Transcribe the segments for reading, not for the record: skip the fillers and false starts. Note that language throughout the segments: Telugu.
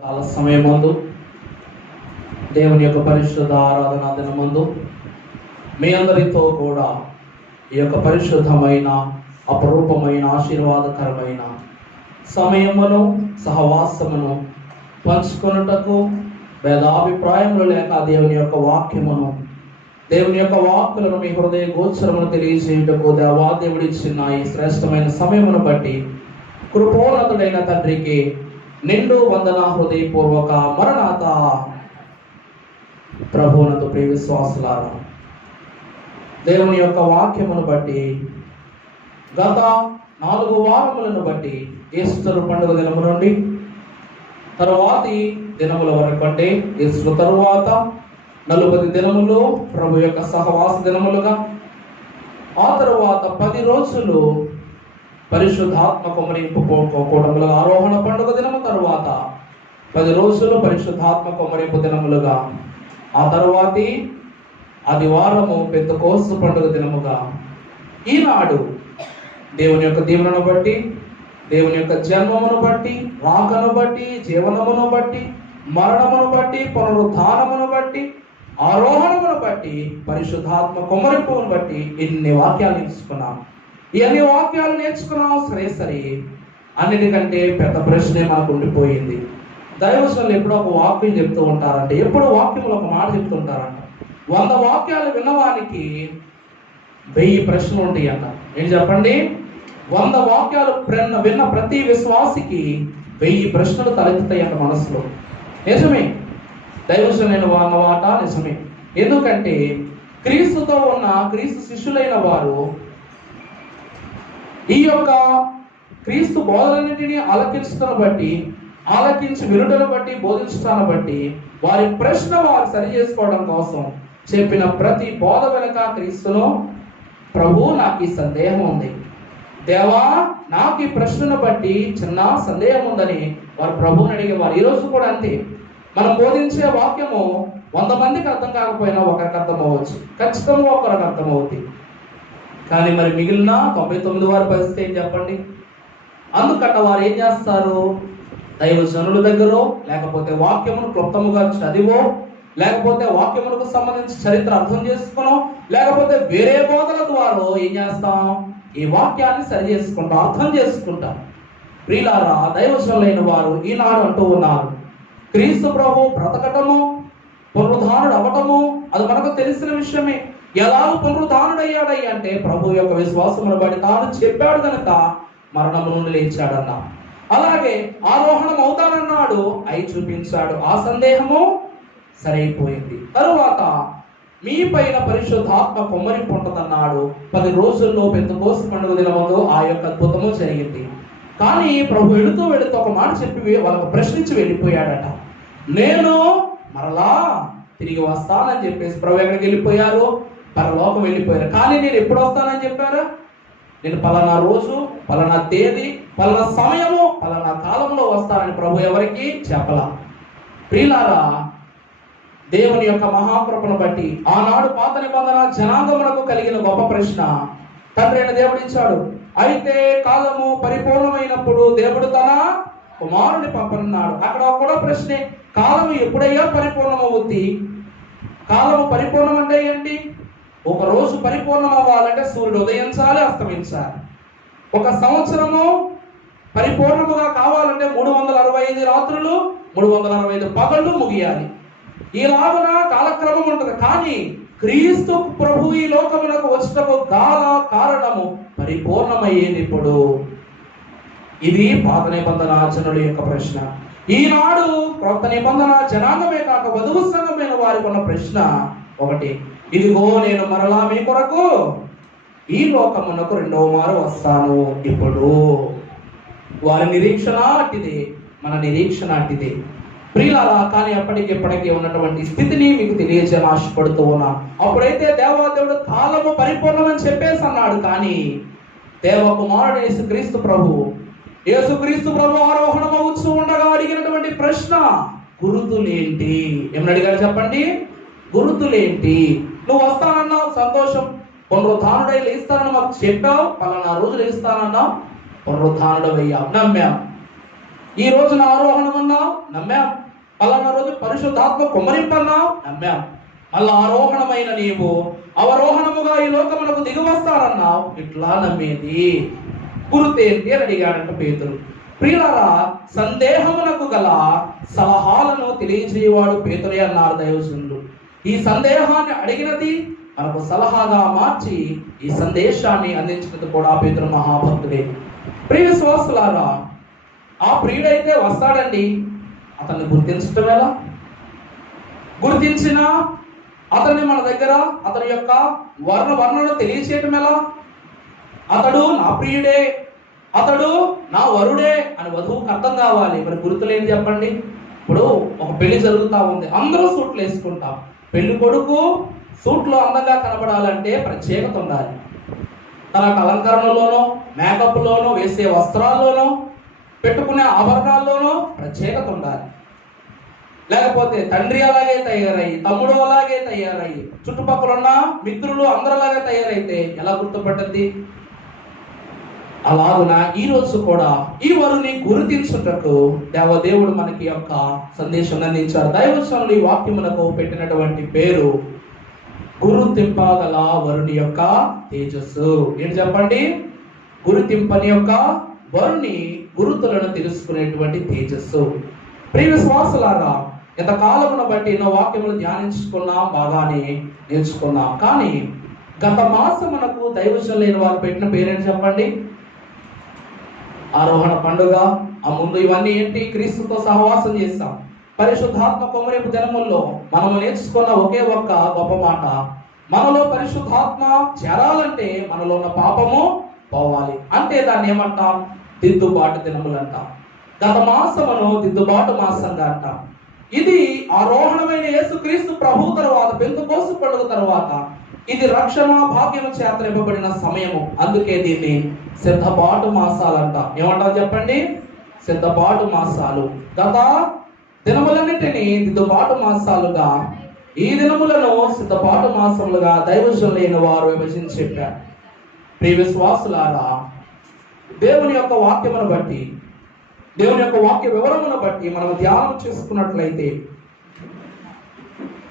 కాల సమయమందు దేవుని యొక్క పరిశుద్ధ ఆరాధన దినమందు మీ అందరితో కూడా ఈ యొక్క పరిశుద్ధమైన అపరూపమైన ఆశీర్వాదకరమైన సమయమును సహవాసమును పంచుకొనుటకు భేదాభిప్రాయములు లేక దేవుని యొక్క వాక్యమును దేవుని యొక్క వాక్కులను మీ హృదయ గోచరమును తెలియజేయుటకు దేవుడిచ్చిన ఈ శ్రేష్టమైన సమయమును బట్టి కృపోన్నతుడైన తండ్రికి నిండు వందన హృదయపూర్వక మరణాత. ప్రభువునందు ప్రియ విశ్వాసులారా, దేవుని యొక్క వాక్యమును బట్టి గత 4 వారములను బట్టి ఈస్టర్ పండుగ దినము నుండి తరువాతి దినముల వరకు, అంటే ఈస్టర్ తరువాత 40 దినములు ప్రభు యొక్క సహవాస దినములుగా, ఆ తరువాత 10 రోజులు పరిశుద్ధాత్మ కుమ్మరింపు కూటముల ఆరోహణ పండుగ దినము, తరువాత 10 రోజులు పరిశుద్ధాత్మ కుమ్మరింపు దినములుగా, ఆ తరువాతి ఆదివారము పెంతెకోస్తు పండుగ దినముగా, ఈనాడు దేవుని యొక్క దీవెనను బట్టి, దేవుని యొక్క జన్మమును బట్టి, రాకను బట్టి, జీవనమును బట్టి, మరణమును బట్టి, పునరుద్ధానమును బట్టి, ఆరోహణమును బట్టి, పరిశుద్ధాత్మ కుమ్మరింపును బట్టి ఇన్ని వాక్యాలు నేర్చుకున్నాం. ఇవన్నీ వాక్యాలు నేర్చుకున్నాం సరే, అన్నిటికంటే పెద్ద ప్రశ్నే మనకు ఉండిపోయింది. దైవజనులు ఎప్పుడో ఒక వాక్యం చెప్తూ ఉంటారంటే, ఎప్పుడు వాక్యములు ఒక మాట చెప్తుంటారంట. 100 వాక్యాలు విన్నవానికి 1000 ప్రశ్నలు ఉంటాయి అన్న. ఏం చెప్పండి? 100 వాక్యాలు విన్న ప్రతి విశ్వాసికి 1000 ప్రశ్నలు తలెత్తుతాయి అంట మనసులో. నిజమే, దైవజనులైన మాట నిజమే. ఎందుకంటే క్రీస్తుతో ఉన్న క్రీస్తు శిష్యులైన వారు ఈ యొక్క క్రీస్తు బోధనన్నింటినీ ఆలకించి వినుటను బట్టి, బోధించడాన్ని బట్టి వారి ప్రశ్న వారు సరి చేసుకోవడం కోసం చెప్పిన ప్రతి బోధ వెనుక క్రీస్తును, ప్రభు నాకు ఈ సందేహం ఉంది, దేవా నాకు ఈ ప్రశ్నను బట్టి చిన్న సందేహం ఉందని వారు ప్రభువుని అడిగేవారు. ఈరోజు కూడా అంతే. మనం బోధించే వాక్యము 100 మందికి అర్థం కాకపోయినా ఒకరికి అర్థం అవ్వచ్చు, ఖచ్చితంగా ఒకరికి అర్థం అవుతుంది. కానీ మరి మిగిలిన 99 వారి పరిస్థితి ఏం చెప్పండి? అందుకట వారు ఏం చేస్తారు? దైవజనుల దగ్గర, లేకపోతే వాక్యమును క్లుప్తముగా చదివో, లేకపోతే వాక్యములకు సంబంధించి చరిత్ర అర్థం చేసుకునో, లేకపోతే వేరే బోధల ద్వారా ఏం చేస్తాం? ఈ వాక్యాన్ని సరి చేసుకుంటాం, అర్థం చేసుకుంటాం. ప్రియులారా, దైవజనులైన వారు ఈనాడు అంటూ ఉన్నారు, క్రీస్తు ప్రభు బ్రతకటము, పునరుద్ధానుడు అవ్వటము అది మనకు తెలిసిన విషయమే. ఎలా పునరుద్ధానుడయ్యాడయ్యా అంటే ప్రభు యొక్క విశ్వాసమును బట్టి తాను చెప్పాడు కనుక మరణము నుండి లేచాడన్నా. అలాగే ఆరోహణం అవుతానన్నాడు, అయి చూపించాడు, ఆ సందేహము సరైపోయింది. తరువాత మీ పైన పరిశుద్ధాత్మ కుమ్మరింపు ఉంటుందన్నాడు. 10 రోజుల్లో పెంతెకోస్తు పండుగ దినమందు ఆ యొక్క అద్భుతము జరిగింది. కానీ ప్రభు వెళుతూ ఒక మాట చెప్పి వాళ్ళకు ప్రశ్నించి వెళ్ళిపోయాడట. నేను మరలా తిరిగి వస్తానని చెప్పేసి ప్రభు ఎక్కడికి వెళ్ళిపోయారు? పరలోకం వెళ్ళిపోయారు. కానీ నేను ఎప్పుడు వస్తానని చెప్పారా? నేను పలానా రోజు, పలానా తేదీ, పలానా సమయము, పలానా కాలంలో వస్తానని ప్రభు ఎవరికి చెప్పలా. ప్రియులారా, దేవుని యొక్క మహాకృపను బట్టి ఆనాడు పాత నిబంధన జనాంగమునకు కలిగిన గొప్ప ప్రశ్న తండ్రి అయిన దేవుడు ఇచ్చాడు. అయితే కాలము పరిపూర్ణమైనప్పుడు దేవుడు తన కుమారుని పంపనున్నాడు. అక్కడ కూడా ప్రశ్నే, కాలము ఎప్పుడయ్యా పరిపూర్ణమవుద్ది? కాలము పరిపూర్ణం అంటే ఏంటి? ఒక రోజు పరిపూర్ణం అవ్వాలంటే సూర్యుడు ఉదయించాలి, అస్తమించాలి. ఒక సంవత్సరము పరిపూర్ణముగా కావాలంటే 365 రాత్రులు, 365 పగళ్ళు ముగియాలి. ఈలాగున కాలక్రమం ఉంటుంది. కానీ క్రీస్తు ప్రభు ఈ లోకమునకు వచ్చటకు కారణము పరిపూర్ణమయ్యేది ఇప్పుడు. ఇది పాత నిబంధన జనుల యొక్క ప్రశ్న. ఈనాడు క్రొత్త నిబంధన జనాంగమే కాక వధువు సంఘమైన వారికి ఉన్న ప్రశ్న ఒకటి, ఇదిగో నేను మరలా మీ కొరకు ఈ లోకమునకు 2వ మారు వస్తాను. ఇప్పుడు వారి నిరీక్షణ అట్టిదే, మన నిరీక్షణ అట్టిదే. ప్రియులారా, కానీ ఎప్పటికీ ఉన్నటువంటి స్థితిని మీకు తెలియజేయాలని ఆశపడుతూ ఉన్నాను. అప్పుడైతే దేవాదేవుడు కాలము పరిపూర్ణమని చెప్పేసి అన్నాడు. కానీ దేవకుమారుడు యేసుక్రీస్తు ప్రభు ఆరోహణం అవుతూ ఉండగా అడిగినటువంటి ప్రశ్న, గురుతులేంటి? ఏమని అడిగారు చెప్పండి? గురుతులేంటి? నువ్వు వస్తానన్నావు, సంతోషం. పునరుద్ధానుడై లేస్తానని మాకు చెప్పావు, పలానా రోజు లేస్తానన్నావు, పునరుద్ధానుడు అయ్యావు, నమ్మాం. ఈ రోజున ఆరోహణం అన్నావు, నమ్మాం. పలానా రోజు పరిశుద్ధాత్మ కుమ్మరింపన్నావు, నమ్మాం. మళ్ళా ఆరోహణమైన నీవు అవరోహణముగా ఈ లోకమునకు దిగి వస్తానన్నావు, ఇట్లా నమ్మేది. గురుతేంటి అని అడిగాడంట పేతురు. ప్రియులారా, సందేహమునకు గల సలహాలను తెలియజేయవాడు పేతురే అన్నారు దైవజనులు. ఈ సందేహాన్ని అడిగినది మనకు సలహాగా మార్చి ఈ సందేశాన్ని అందించినది కూడా పేతురు మహాభక్తుడే. ప్రియ విశ్వాసులారా, ఆ ప్రియుడైతే వస్తాడండి, అతన్ని గుర్తించటం ఎలా? గుర్తించిన అతన్ని మన దగ్గర అతని యొక్క వర్ణను తెలియచేయటం ఎలా? అతడు నా ప్రియుడే, అతడు నా వరుడే అని వధువుకు అర్థం కావాలి. మరి గుర్తులేని చెప్పండి. ఇప్పుడు ఒక పెళ్లి జరుగుతూ ఉంది, అందరూ సూట్లు వేసుకుంటాం. పెళ్లి కొడుకు సూట్లో అందంగా కనబడాలంటే ప్రత్యేకత ఉండాలి. తన అలంకరణలోనో, మేకప్లోనో, వేసే వస్త్రాల్లోనో, పెట్టుకునే ఆభరణాల్లోనూ ప్రత్యేకత ఉండాలి. లేకపోతే తండ్రి అలాగే తయారయ్యి, తమ్ముడు అలాగే తయారయ్యి, చుట్టుపక్కల ఉన్న మిత్రులు అందరిలాగే తయారైతే ఎలా గుర్తుపట్టద్ది? అలాగున ఈ రోజు కూడా ఈ వరుని గుర్తించుటకు దేవదేవుడు మనకి యొక్క సందేశం అందించారు. దైవజనులు ఈ వాక్యమునకు పెట్టినటువంటి పేరు గురుతింపగల వరుని యొక్క తేజస్సు. ఏంటి చెప్పండి? గురుతింపని యొక్క వరుని గురుతులను తెలుసుకునేటువంటి తేజస్సు. ప్రియ విశ్వాసులారా, ఇంతకాలమును బట్టి ఎన్నో వాక్యములు ధ్యానించుకున్నాం, బాగానే నేర్చుకున్నాం. కానీ గత మాసం మనకు దైవజనులు లేని వారు పెట్టిన పేరేంటి చెప్పండి? ఆరోహణ పండుగ. ఆ ముందు ఇవన్నీ ఏంటి? క్రీస్తుతో సహవాసం చేస్తాం. పరిశుద్ధాత్మ కుమ్మరింపు దినముల్లో మనము నేర్చుకున్న ఒకే ఒక్క గొప్ప మాట, మనలో పరిశుద్ధాత్మ చేరాలంటే మనలో ఉన్న పాపము పోవాలి. అంటే దాన్ని ఏమంటాం? దిద్దుబాటు దినములు అంటాం. గత మాసమును దిద్దుబాటు మాసంగా అంటాం. ఇది ఆరోహణమైన యేసుక్రీస్తు ప్రభు తర్వాత, పెంతెకోస్తు పండుగ తర్వాత ఇది రక్షణ భాగ్యము చేత నింపబడిన సమయము. అందుకే దీన్ని సిద్ధపాటు మాసాలు అంటాం. ఏమంటారు చెప్పండి? సిద్ధపాటు మాసాలు. గత దినములన్నింటినీ దిద్దుబాటు మాసాలుగా, ఈ దినములను సిద్ధపాటు మాసములుగా దైవజనులు లేని వారు విభజించి చెప్పారు. ప్రియ విశ్వాసులారా, దేవుని యొక్క వాక్యమును బట్టి, దేవుని యొక్క వాక్య వివరమును బట్టి మనం ధ్యానం చేసుకున్నట్లయితే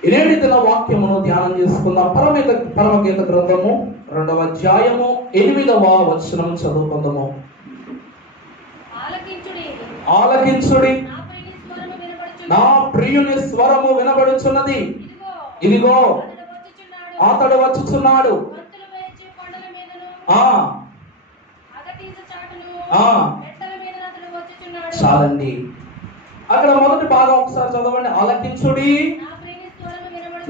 ఇనేటి దిన వాక్యమును ధ్యానం చేసుకుందాం. పరమగీత గ్రంథము 2వ అధ్యాయము 8వ వచనం చదువుకుందాము. ఆలకించుడి, నా ప్రియుని స్వరము వినబడుచున్నది. ఇదిగో అతడు వచ్చుచున్నాడు. చాలండి. అక్కడ మొదటి భాగం ఒకసారి చదవండి. ఆలకించుడి,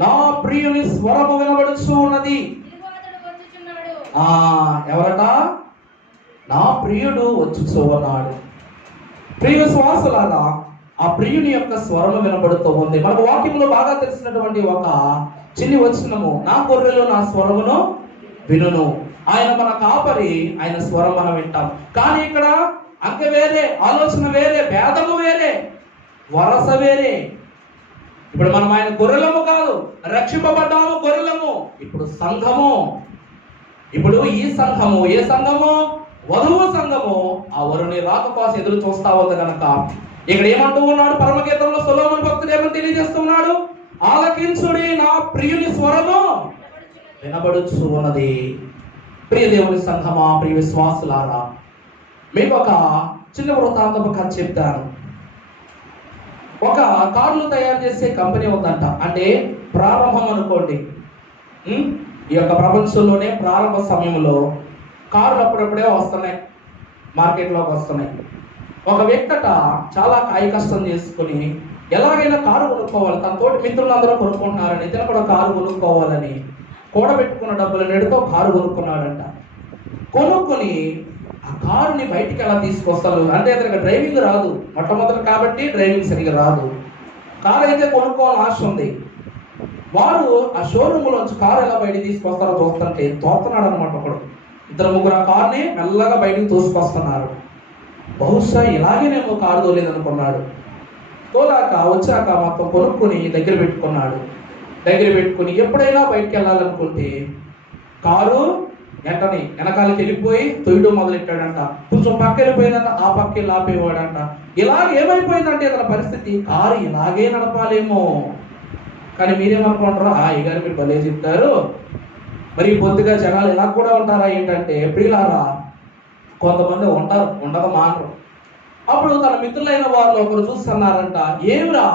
నా ప్రియుని స్వరము వినబడుచు ఉన్నది. ఎవరట? నా ప్రియుడు వచ్చుచూ ఉన్నాడు. ప్రియ విశ్వాసులారా, ఆ ప్రియుని యొక్క స్వరము వినబడుతూ ఉంది. మనకు వాక్యంలో బాగా తెలిసినటువంటి ఒక చిన్ని వచనము, నా గొర్రెలు నా స్వరమును వినును. ఆయన మన కాపరి, ఆయన స్వరం మనం వింటాం. కానీ ఇక్కడ అంక వేరే, ఆలోచన వేరే, భేదము వేరే, వరస వేరే. ఇప్పుడు మనం ఆయన గొర్రెలము కాదు, రక్షింపబడ్డాము, గొర్రెలము. ఇప్పుడు సంఘము. ఇప్పుడు ఈ సంఘము ఏ సంఘము? వధువు సంఘము. ఆ వరుని రాక కోసం ఎదురు చూస్తా ఉంది కనుక ఇక్కడ ఏమంటూ ఉన్నాడు? పరమగీతంలో సొలొమోను భక్తుడు ఏమని తెలియజేస్తున్నాడు? ఆలకించుడి, నా ప్రియుని స్వరము వినబడుచు ఉన్నది. ప్రియ దేవుని సంఘమా, ప్రియ విశ్వాసులారా, మీకు ఒక చిన్న వృత్తాంతపు కథ చెప్తాను. ఒక కార్లు తయారు చేసే కంపెనీ ఉందంట. అంటే ప్రారంభం అనుకోండి, ఈ యొక్క ప్రపంచంలోనే ప్రారంభ సమయంలో కార్లు అప్పుడప్పుడే వస్తున్నాయి, మార్కెట్లోకి వస్తున్నాయి. ఒక వ్యక్తట చాలా కాయ కష్టం చేసుకుని ఎలాగైనా కారు కొనుక్కోవాలి, తన తోటి మిత్రులందరూ కొనుక్కుంటున్నారని ఇతను కూడా కారు కొనుక్కోవాలని కూడబెట్టుకున్న డబ్బులు నెడుతో కారు కొనుక్కున్నాడంట. కొనుక్కొని ఆ కారుని బయటికి ఎలా తీసుకొస్తారు అంటే అతనికి డ్రైవింగ్ రాదు, మొట్టమొదటి కాబట్టి డ్రైవింగ్ సరిగా రాదు. కారు అయితే కొనుక్కోవాలని ఆశ ఉంది. వారు ఆ షోరూమ్లోంచి కారు ఎలా బయటికి తీసుకొస్తారో చూస్తుంటే తోస్తున్నాడు అనమాట. ఒకడు, ఇద్దరు ముగ్గురు ఆ కారుని మెల్లగా బయటికి తోసుకొస్తున్నారు. బహుశా ఇలాగేనేమో కారు తోలేదనుకున్నాడు. తోలాక వచ్చాక మొత్తం కొనుక్కొని దగ్గర పెట్టుకున్నాడు. దగ్గర పెట్టుకుని ఎప్పుడైనా బయటికి వెళ్ళాలనుకుంటే కారు వెంటనే వెనకాలకి వెళ్ళిపోయి తొయ్యడం మొదలెట్టాడంట. కొంచెం పక్క వెళ్ళిపోయిందంట, ఆ పక్క వెళ్ళి ఆపేవాడంట. ఇలాగ ఏమైపోయిందంటే అతని పరిస్థితి, కారు ఇలాగే నడపాలేమో. కానీ మీరేమనుకుంటారో, అయ్యగారు మీరు భలే చెప్తారు, మరి పొద్దుగా జనాలు ఇలా కూడా ఉంటారా ఏంటంటే, ప్రియులారా కొంతమంది ఉంటారు, ఉండక మానరు. అప్పుడు తన మిత్రులైన వాళ్ళు ఒకరు చూస్తున్నారంట, ఏమిరా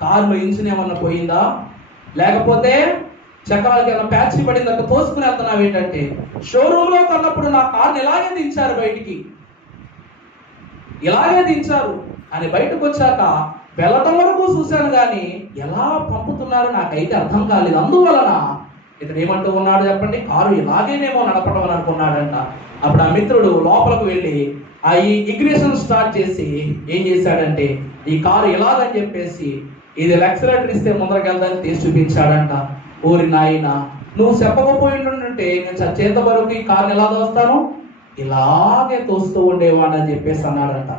కారులో ఇంజిన్ ఏమన్నా పోయిందా, లేకపోతే చక్రాలకి ఏమన్నా ప్యాచ్ పడిందంటే తోసుకుని వెళ్తున్నావు ఏంటంటే, షోరూంలో కొన్నప్పుడు నా కార్ని ఇలాగే దించారు బయటికి, ఇలాగే దించారు అని బయటకు వచ్చాక వెళ్ళటం వరకు చూశాను కానీ ఎలా పంపుతున్నారో నాకైతే అర్థం కాలేదు. అందువలన ఇతను ఏమంటూ ఉన్నాడు చెప్పండి, కారు ఇలాగేనేమో నడపడం అని అనుకున్నాడంట. అప్పుడు ఆ మిత్రుడు లోపలికి వెళ్ళి ఆ ఇగ్నిషన్ స్టార్ట్ చేసి ఏం చేశాడంటే, ఈ కారు ఇలాగని చెప్పేసి ఇది యాక్సిలరేటర్ ఇస్తే ముందరికి వెళ్దాన్ని తీసి చూపించాడంట. ఓరి నాయన, నువ్వు చెప్పకపోయింటే నేను చచ్చేంత వరకు ఈ కారుని ఎలా తోస్తాను, ఇలాగే తోస్తూ ఉండేవాడు అని చెప్పేసి అన్నాడంట.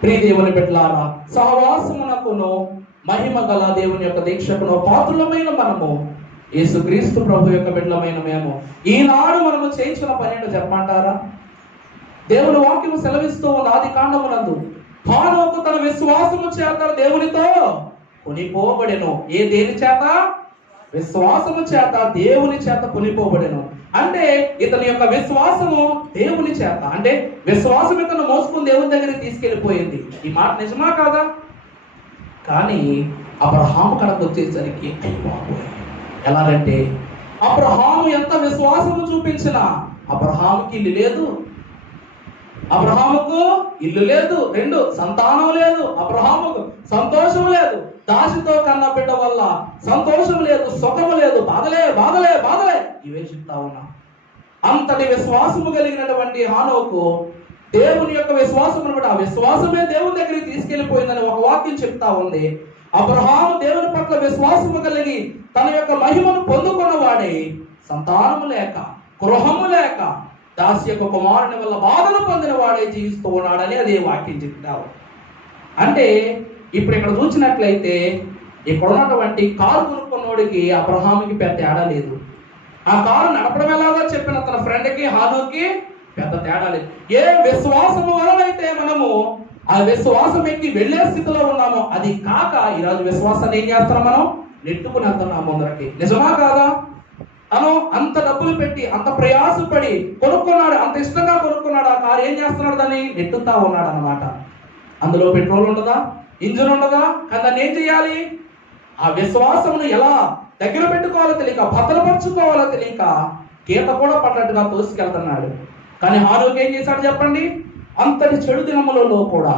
ప్రియ దేవుని బిడ్డలారా, సహవాసమునకును మహిమ గల దేవుని యొక్క దీక్షకును పాత్రులమైన మనము, యేసుక్రీస్తు ప్రభు యొక్క బిడ్డలమైన మేము ఈనాడు మనము చేయించిన పని ఏంటో చెప్పమంటారా? దేవుని వాక్యము సెలవిస్తూ ఉన్న ఆది కాండమునందు హానోకు తన విశ్వాసము చేత దేవునితో కొనిపోబడెను. దేని చేత? విశ్వాసము చేత దేవుని చేత కొనిపోబడెను. అంటే ఇతని యొక్క విశ్వాసము దేవుని చేత, అంటే విశ్వాసం ఇతను మోసుకుని దేవుని దగ్గరికి తీసుకెళ్లిపోయింది. ఈ మాట నిజమా కాదా? కానీ అబ్రహాము కడకు వచ్చేసరికి ఎలాగంటే, అబ్రహాము ఎంత విశ్వాసము చూపించినా అబ్రహాముకి ఇల్లు లేదు, అబ్రహాముకు ఇల్లు లేదు, 2 సంతానం లేదు, అబ్రహాముకు సంతోషం లేదు, దాసితో కన్న బిడ్డ వల్ల సంతోషం లేదు, సుఖము లేదు, బాధలే బాధలే బాధలే, ఇవే చెప్తా ఉన్నా. అంతటి విశ్వాసము కలిగినటువంటి హానోకు దేవుని యొక్క విశ్వాసం అనమాట, ఆ విశ్వాసమే దేవుని దగ్గరికి తీసుకెళ్లిపోయిందని ఒక వాక్యం చెప్తా ఉంది. అబ్రహాము దేవుని పట్ల విశ్వాసము కలిగి తన యొక్క మహిమను పొందుకున్న వాడే సంతానము లేక, గృహము లేక, దాసి యొక్క కుమారుని వల్ల బాధను పొందిన వాడే జీవిస్తూ ఉన్నాడని అదే వాక్యం చెప్తావు. అంటే ఇప్పుడు ఇక్కడ చూసినట్లయితే ఇక్కడ ఉన్నటువంటి కారు కొనుక్కున్నోడికి అబ్రహాముకి పెద్ద తేడా లేదు. ఆ కారు నడపడం ఎలాగో చెప్పిన తన ఫ్రెండ్కి హానోకి పెద్ద తేడా లేదు. ఏ విశ్వాసము వలనైతే మనము ఆ విశ్వాసం ఎక్కి వెళ్ళే స్థితిలో ఉన్నామో, అది కాక ఈరోజు విశ్వాసాన్ని ఏం చేస్తున్నాం, మనం నెట్టుకుని వెళ్తున్నాం ముందరకి. నిజమా కాదా? అను అంత డబ్బులు పెట్టి అంత ప్రయాసపడి కొనుక్కున్నాడు, అంత ఇష్టంగా కొనుక్కున్నాడు ఆ కారు, ఏం చేస్తున్నాడు, దాన్ని నెట్టుతా ఉన్నాడు అన్నమాట. అందులో పెట్రోల్ ఉండదా, ఇంజిన్ ఉండదా, కానీ దాన్ని ఏం చేయాలి, ఆ విశ్వాసమును ఎలా దగ్గర పెట్టుకోవాలో తెలియక, భద్రపరచుకోవాలో తెలియక గీత కూడా పడ్డట్టుగా తోసుకెళ్తున్నాడు. కానీ హానోకు ఏం చేశాడు చెప్పండి, అంతటి చెడు దినములలో కూడా,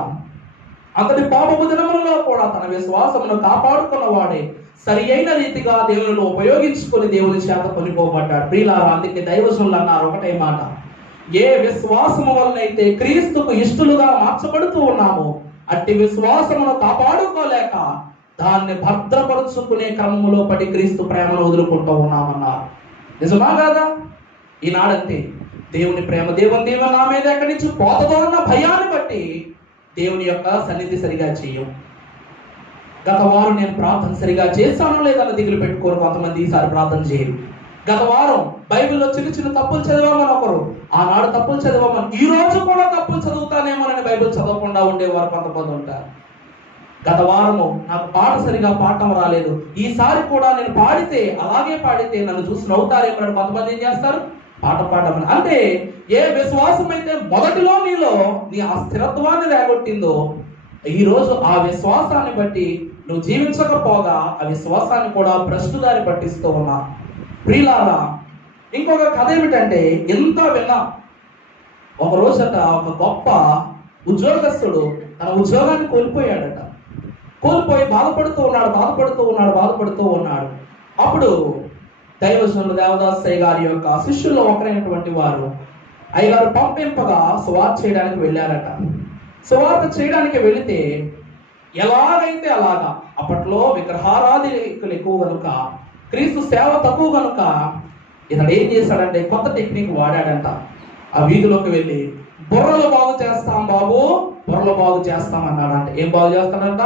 అంతటి పాపపు దినములలో కూడా తన విశ్వాసమును కాపాడుకున్న వాడే సరి అయిన రీతిగా దేవుని ఉపయోగించుకొని దేవుని చేత కొనిపోబడ్డాడు. ప్రియులారా, అందుకే దైవజనులు అన్నారు ఒకటే మాట, ఏ విశ్వాసము వలనైతే క్రీస్తుకు ఇష్టలుగా మార్చబడుతూ ఉన్నామో అట్టి విశ్వాసమును కాపాడుకోలేక దాన్ని భద్రపరుచుకునే క్రమములో పడి క్రీస్తు ప్రేమను వదులుకుంటూ ఉన్నామన్నారు. నిజమా కాదా? ఈనాడంతే దేవుని ప్రేమ, దేవుని దీవెన నా మీద ఎక్కడి నుంచి పోతదో అన్న భయాన్ని బట్టి దేవుని యొక్క సన్నిధి సరిగా చేయం. గత వారం నేను ప్రార్థన సరిగా చేస్తానో లేదన్న దిగులు పెట్టుకోరు కొంతమంది, ఈసారి ప్రార్థన చేయరు. గత వారం బైబిల్లో చిన్న చిన్న తప్పులు చదివామని ఒకరు, ఆనాడు తప్పులు చదివామని ఈ రోజు కూడా తప్పులు చదువుతానేమోనని బైబిల్ చదవకుండా ఉండేవారు కొంతమంది ఉంటారు. గత వారము నాకు పాట సరిగా పాడటం రాలేదు, ఈసారి కూడా నేను పాడితే అలాగే పాడితే నన్ను చూసి నవ్వుతారేమో కొంతమంది ఏం చేస్తారు, పాట పాడమని. అంటే ఏ విశ్వాసం అయితే మొదటిలో నీలో నీ ఆ స్థిరత్వాన్ని రేగొట్టిందో, ఈ రోజు ఆ విశ్వాసాన్ని బట్టి నువ్వు జీవించకపోగా ఆ విశ్వాసాన్ని కూడా భ్రష్టుదారి పట్టిస్తూ ఉన్నా. ప్రియులారా, ఇంకొక కథ ఏమిటంటే, ఎంత విన్నా, ఒక రోజట ఒక గొప్ప ఉద్యోగస్తుడు తన ఉద్యోగాన్ని కోల్పోయాడట. కోల్పోయి బాధపడుతూ ఉన్నాడు. అప్పుడు దైవజనులు దేవదాసయ్య గారి యొక్క శిష్యుల్లో ఒకరైనటువంటి వారు అయ్యగారు పంపింపగా సువార్త చేయడానికి వెళ్ళారట. సువార్త చేయడానికి వెళితే ఎలాగైతే అలాగా, అప్పట్లో విగ్రహారాధకులు ఎక్కువ కనుక, క్రీస్తు సేవ తక్కువ కనుక ఇతడు ఏం చేశాడంటే కొత్త టెక్నిక్ వాడాడంట. ఆ వీధిలోకి వెళ్ళి బుర్రలు బాగు చేస్తాం బాబు, బుర్రలు బాగు చేస్తాం అన్నాడంట. ఏం బాగు చేస్తాడంట?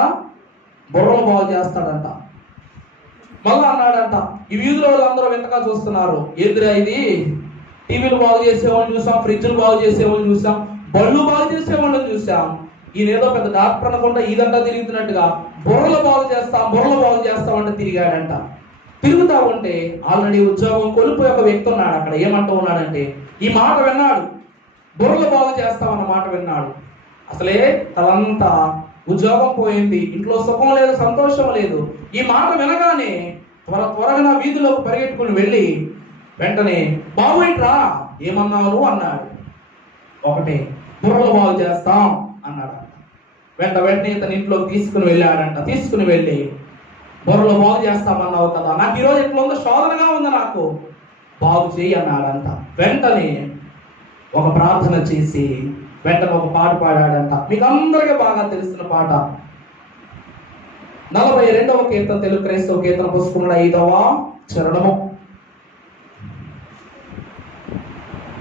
బుర్రలు బాగు చేస్తాడంట. మళ్ళా అన్నాడంట, ఈ వీధిలో వాళ్ళందరూ వింతగా చూస్తున్నారు, ఏందిరా ఇది టీవీలు బాగు చేసేవాళ్ళని చూసాం, ఫ్రిడ్జ్లు బాగు చేసేవాళ్ళని చూసాం, బళ్ళు బాగు చేసేవాళ్ళని చూసాం. ఈయన ఏదో పెద్ద డాక్టర్ అనకుండా ఇదంతా తిరుగుతున్నట్టుగా బుర్రలు బాగు చేస్తాం అంటే తిరిగాడంట. తిరుగుతా ఉంటే ఆల్రెడీ ఉద్యోగం కోల్పోయి ఒక వ్యక్తి ఉన్నాడు అక్కడ. ఏమంటూ ఉన్నాడంటే ఈ మాట విన్నాడు, బుర్రలు బాగు చేస్తామన్న మాట విన్నాడు. అసలే తనంతా ఉద్యోగం పోయింది, ఇంట్లో సుఖం లేదు, సంతోషం లేదు. ఈ మాట వినగానే త్వరగా వీధిలోకి పరిగెట్టుకుని వెళ్ళి వెంటనే బాబు ఇట్రా, ఏమన్నావు అన్నాడు. ఒకటే బుర్రలు బాగు చేస్తాం అన్నాడు. వెంటనే ఇతని ఇంట్లోకి తీసుకుని వెళ్ళాడంట. తీసుకుని వెళ్ళి బుర్రలు బాగు చేస్తామన్నావు కదా, నాకు ఈరోజు ఎట్లా ఉందో, శోధనగా ఉంది, నాకు బాగు చేయి అన్నాడంట. వెంటనే ఒక ప్రార్థన చేసి వెంటనే ఒక పాట పాడాడంట. మీకు అందరికీ బాగా తెలిసిన పాట. 42వ కీర్తన, తెలుగు క్రైస్తవ కీర్తన పుస్తకం 5వ చరణము.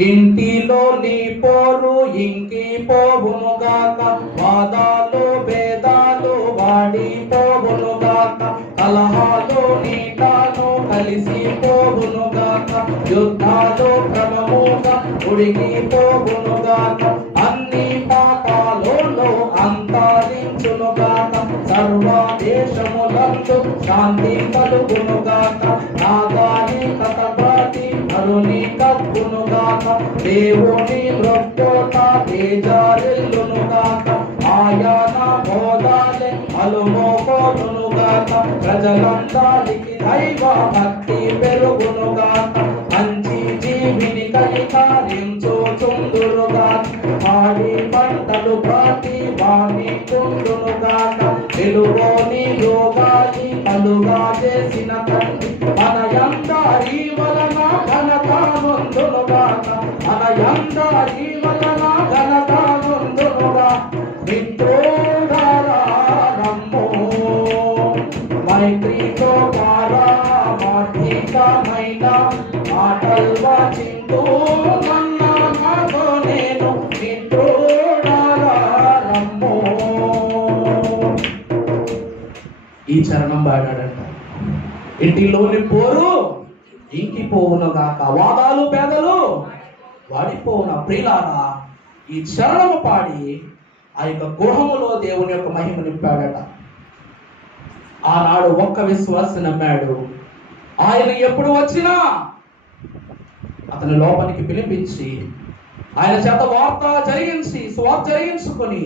ఇంటిలోని పోరు ఇంకి పోవునుగాక, వాదాలు భేదాలు వాడిపోవునుగాక, కలహాలు నీటాను కలిసి పోవునుగాక, యుద్ధాలు క్రమముగా ఉడిగిపోవునుగాక, అన్ని పాపాలలో అంతరించునుగాక, సర్వ దేశములందు శాంతి కలుగునుగాక, నాగాని కథప్రతి అరుని కప్పునుగాక, దేవుని మృక్కోట తేజారిల్లునుగాక, ఆయన బోధాలే అలుమోకోనుగాక, ప్రజలందరికి దైవ భక్తి పెరుగునుగాక, మంచి జీవిని కనికరించుచుందురుగాక, పాడి పంటలు ప్రతి వాణి కుందునుగాక, వెలుగోని యోగాన్ని కలుగా చేసిన తండ్రి మన యందరి వలన ఘనత నొందునుగాక, మన యందరి వలన ఘనత నొందునుగా. మిత్రులారా రమ్ము, మైత్రితో పారమార్థికమైన మాటలు వాచింటూ నన్నాగో నేను, మిత్రులారా రమ్ము. ఈ చరణం పాడాడంట. ఇంటిలోని పోరు ఇంకిపోవును గాక, వాదాలు పేదలు వాడిపోవున. ప్రియులారా, ఈ చరణము పాడి ఆ యొక్క గృహములో దేవుని యొక్క మహిమ నింపాడట. ఆనాడు ఒక్క విశ్వాసి నమ్మాడు. ఆయన ఎప్పుడు వచ్చినా అతని లోపలికి పిలిపించి ఆయన చేత వార్త జరిగించుకొని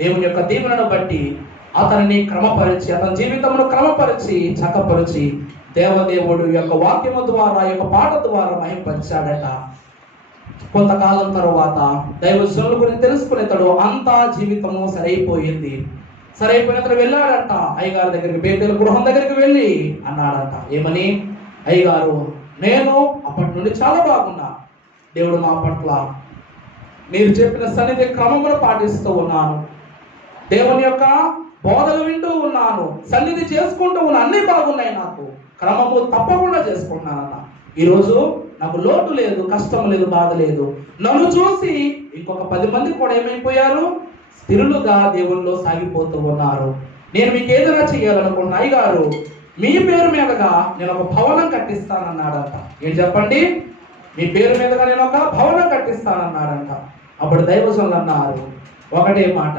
దేవుని యొక్క దీవెనను బట్టి అతనిని క్రమపరిచి, అతని జీవితమును క్రమపరిచి చక్కపరిచి దేవదేవుడు యొక్క వాక్యము ద్వారా, యొక్క పాట ద్వారా మహింపరిచాడట. కొంతకాలం తర్వాత దైవజనుల గురించి తెలుసుకునేతాడు. అంతా జీవితము సరైపోయింది. సరైపోయిన అతను వెళ్ళాడట అయ్యగారి దగ్గరికి, బేతేలు గృహం దగ్గరికి వెళ్ళి అన్నాడట. ఏమని? అయ్యగారు, నేను అప్పటి నుండి చాలా బాగున్నా. దేవుడు మా పట్ల మీరు చెప్పిన సన్నిధి క్రమమును పాటిస్తూ ఉన్నాను, దేవుని యొక్క బోధలు వింటూ ఉన్నాను, సన్నిధి చేసుకుంటూ ఉన్నాను, అన్నీ బాగున్నాయి, నాకు క్రమము తప్పకుండా చేసుకుంటున్నానన్న. ఈరోజు నాకు లోటు లేదు, కష్టం లేదు, బాధ లేదు. నన్ను చూసి ఇంకొక 10 మంది కూడా ఏమైపోయారు? స్థిరులుగా దేవుల్లో సాగిపోతూ ఉన్నారు. నేను మీకు ఏదైనా చేయాలనుకున్నా, అయ్యగారు మీ పేరు మీదగా నేను ఒక భవనం కట్టిస్తానన్నాడంట. ఏం చెప్పండి? మీ పేరు మీదగా నేను ఒక భవనం కట్టిస్తానన్నాడంట. అప్పుడు దైవజనులు అన్నారు ఒకటే మాట,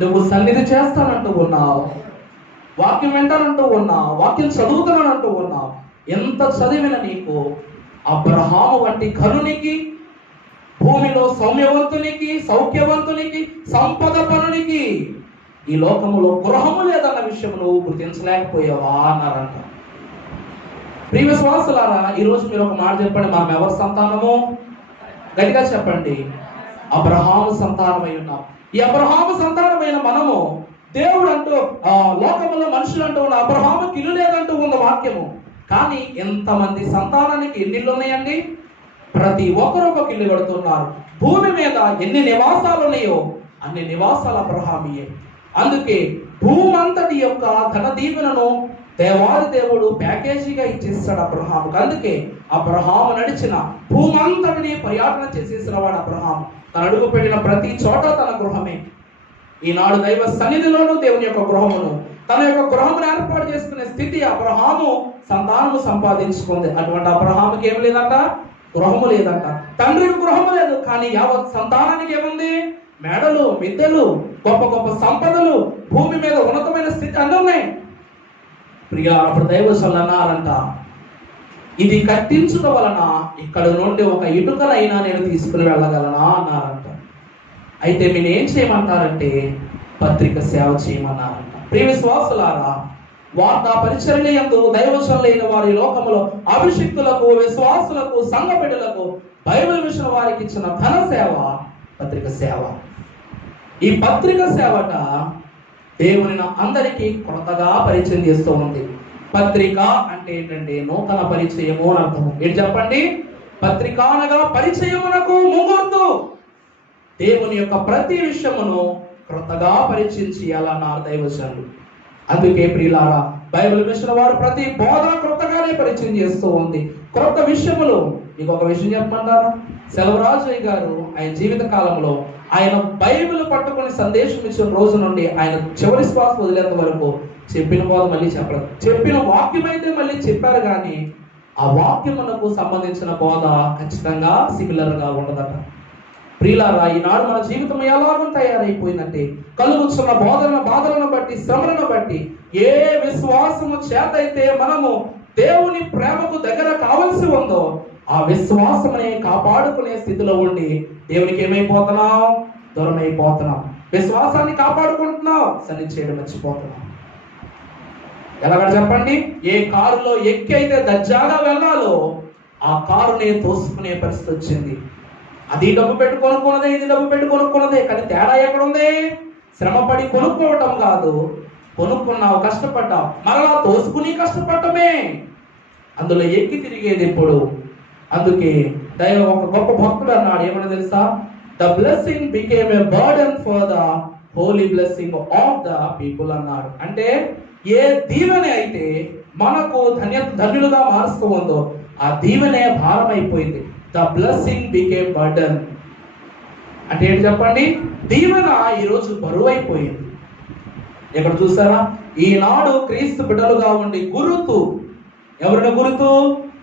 నువ్వు సన్నిధి చేస్తానంటూ ఉన్నావు, వాక్యం వింటానంటూ ఉన్నావు, వాక్యం చదువుతానంటూ ఉన్నావు. ఎంత చదివిన నీకు అబ్రహాము వంటి కరునికి, భూమిలో సౌమ్యవంతునికి, సౌఖ్యవంతునికి, సంపద పనునికి ఈ లోకములో గృహము లేదన్న విషయం నువ్వు గుర్తించలేకపోయావా అన్నారంట. ప్రియ విశ్వాసులారా, ఈరోజు మీరు ఒక మాట చెప్పండి, మనం ఎవరి సంతానము? గట్టిగా చెప్పండి. అబ్రహాము సంతానమై ఉన్నాం. ఈ అబ్రహాము సంతానమైన మనము, దేవుడు అంటూ లోకములో మనుషులు అంటూ ఉన్న అబ్రహాముకి ఇల్లు లేదంటూ ఉన్న వాక్యము. కానీ ఎంతమంది సంతానానికి ఎన్ని ఇల్లు ఉన్నాయండి? ప్రతి ఒక్కరు ఒక ఇల్లు కడుతున్నారు. భూమి మీద ఎన్ని నివాసాలు ఉన్నాయో అన్ని నివాసాలు అబ్రహామియే. అందుకే భూమంతటి యొక్క ధన దీవెనను దేవాది దేవుడు ప్యాకేజీగా ఇచ్చేస్తాడు అబ్రహాముకు. అందుకే అబ్రహాము నడిచిన భూమంతటిని పర్యటన చేసేసిన వాడు అబ్రహాము. తన అడుగు పెట్టిన ప్రతి చోట తన గృహమే. ఈనాడు దైవ సన్నిధిలోనూ దేవుని యొక్క గృహమును తన యొక్క గృహమును ఏర్పాటు చేసుకునే స్థితి అబ్రహాము సంతానము సంపాదించుకుంది. అటువంటి అబ్రహాముకి ఏమి లేదంట, గృహము లేదంట. తండ్రికి గృహము లేదు, కానీ యావత్ సంతానానికి ఏముంది? మేడలు, మిద్దెలు, గొప్ప గొప్ప సంపదలు, భూమి మీద ఉన్నతమైన స్థితి అన్నీ ఉన్నాయి. ప్రియ అప్పుడు దైవజనులు అన్నారంట, ఇది కట్టించుట వలన ఇక్కడ నుండి ఒక ఇటుకనైనా నేను తీసుకుని వెళ్ళగలనా అన్నారంట. అయితే మీరు ఏం చేయమంటారంటే పత్రిక సేవ చేయమన్నారంట. ప్రియ విశ్వాసులారా, వార్తా పరిచర్య యందు దైవజనులైన వారి లోకములో అభిషిక్తులకు, విశ్వాసులకు, సంఘ బిడ్డలకు బైబిల్ మిషన్ వారికి ఇచ్చిన ఘన సేవ పత్రిక సేవ. ఈ పత్రిక సేవట దేవుని అందరికీ కొత్తగా పరిచయం చేస్తూ ఉంది. పత్రిక అంటే ఏంటంటే నూతన పరిచయము అని అర్థము. ఏంటి చెప్పండి? పత్రిక అనగా పరిచయమునకు ముహూర్తు. దేవుని యొక్క ప్రతి విషయమును క్రొత్తగా పరిచయం చేయాలన్నారు దైవజనులు. అందుకే ప్రియులారా, బైబిల్ మిషన్ వారు ప్రతి బోధ క్రొత్తగానే పరిచయం చేస్తూ ఉంది. క్రొత్త విషయములు. మీకు ఒక విషయం చెప్పమంటారా? సెలవరాజయ్య గారు ఆయన జీవిత కాలంలో ఆయన బైబిల్ పట్టుకుని సందేశం ఇచ్చిన రోజు నుండి ఆయన చివరి శ్వాస వదిలేంత వరకు చెప్పిన బోధ మళ్ళీ చెప్పలేదు. చెప్పిన వాక్యం అయితే మళ్ళీ చెప్పారు, కానీ ఆ వాక్యమునకు సంబంధించిన బోధ ఖచ్చితంగా సిమిలర్ గా ఉండదట. ప్రియులారా, ఈనాడు మన జీవితం ఎలాగో తయారైపోయిందంటే కలుగుతున్న బాధలను బట్టి, శ్రమలను బట్టి, ఏ విశ్వాసము చేతైతే మనము దేవుని ప్రేమకు దగ్గర కావలసి ఉందో ఆ విశ్వాసమునే కాపాడుకునే స్థితిలో ఉండి దేవునికి ఏమైపోతున్నాం? దూరం అయిపోతున్నాం. విశ్వాసాన్ని కాపాడుకుంటున్నాం, సరి చేయడం మర్చిపోతున్నాం. ఎలాగ చెప్పండి? ఏ కారులో ఎక్కి అయితే దర్జాగా వెళ్ళాలో ఆ కారునే తోసుకునే పరిస్థితి వచ్చింది. అది డబ్బు పెట్టి కొనుక్కున్నదే, ఇది డబ్బు పెట్టి కొనుక్కున్నదే, కానీ తేడా ఎక్కడుంది? శ్రమపడి కొనుక్కోవటం కాదు, కొనుక్కున్నావు, కష్టపడ్డావు, మరలా తోసుకుని కష్టపడటమే. అందులో ఎక్కి తిరిగేది ఎప్పుడు? అందుకే దైవ ఒక గొప్ప భక్తుడు అన్నాడు, ఏమన్నా తెలుసా? The blessing became a burden for the holy blessing of the people అన్నాడు. అంటే ఏ దీవెన అయితే మనకు ధన్యులుగా మారుస్తూ ఉందో ఆ దీవెనే భారం అయిపోయింది. ద బ్లెస్సింగ్ బికేమ్ బర్డెన్ అంటే ఏంటి చెప్పండి? దీవెన ఈరోజు బరువు అయిపోయింది. ఇక్కడ చూసారా, ఈనాడు క్రీస్తు బిడ్డలుగా ఉండి గురుతు, ఎవరిని గురుతు?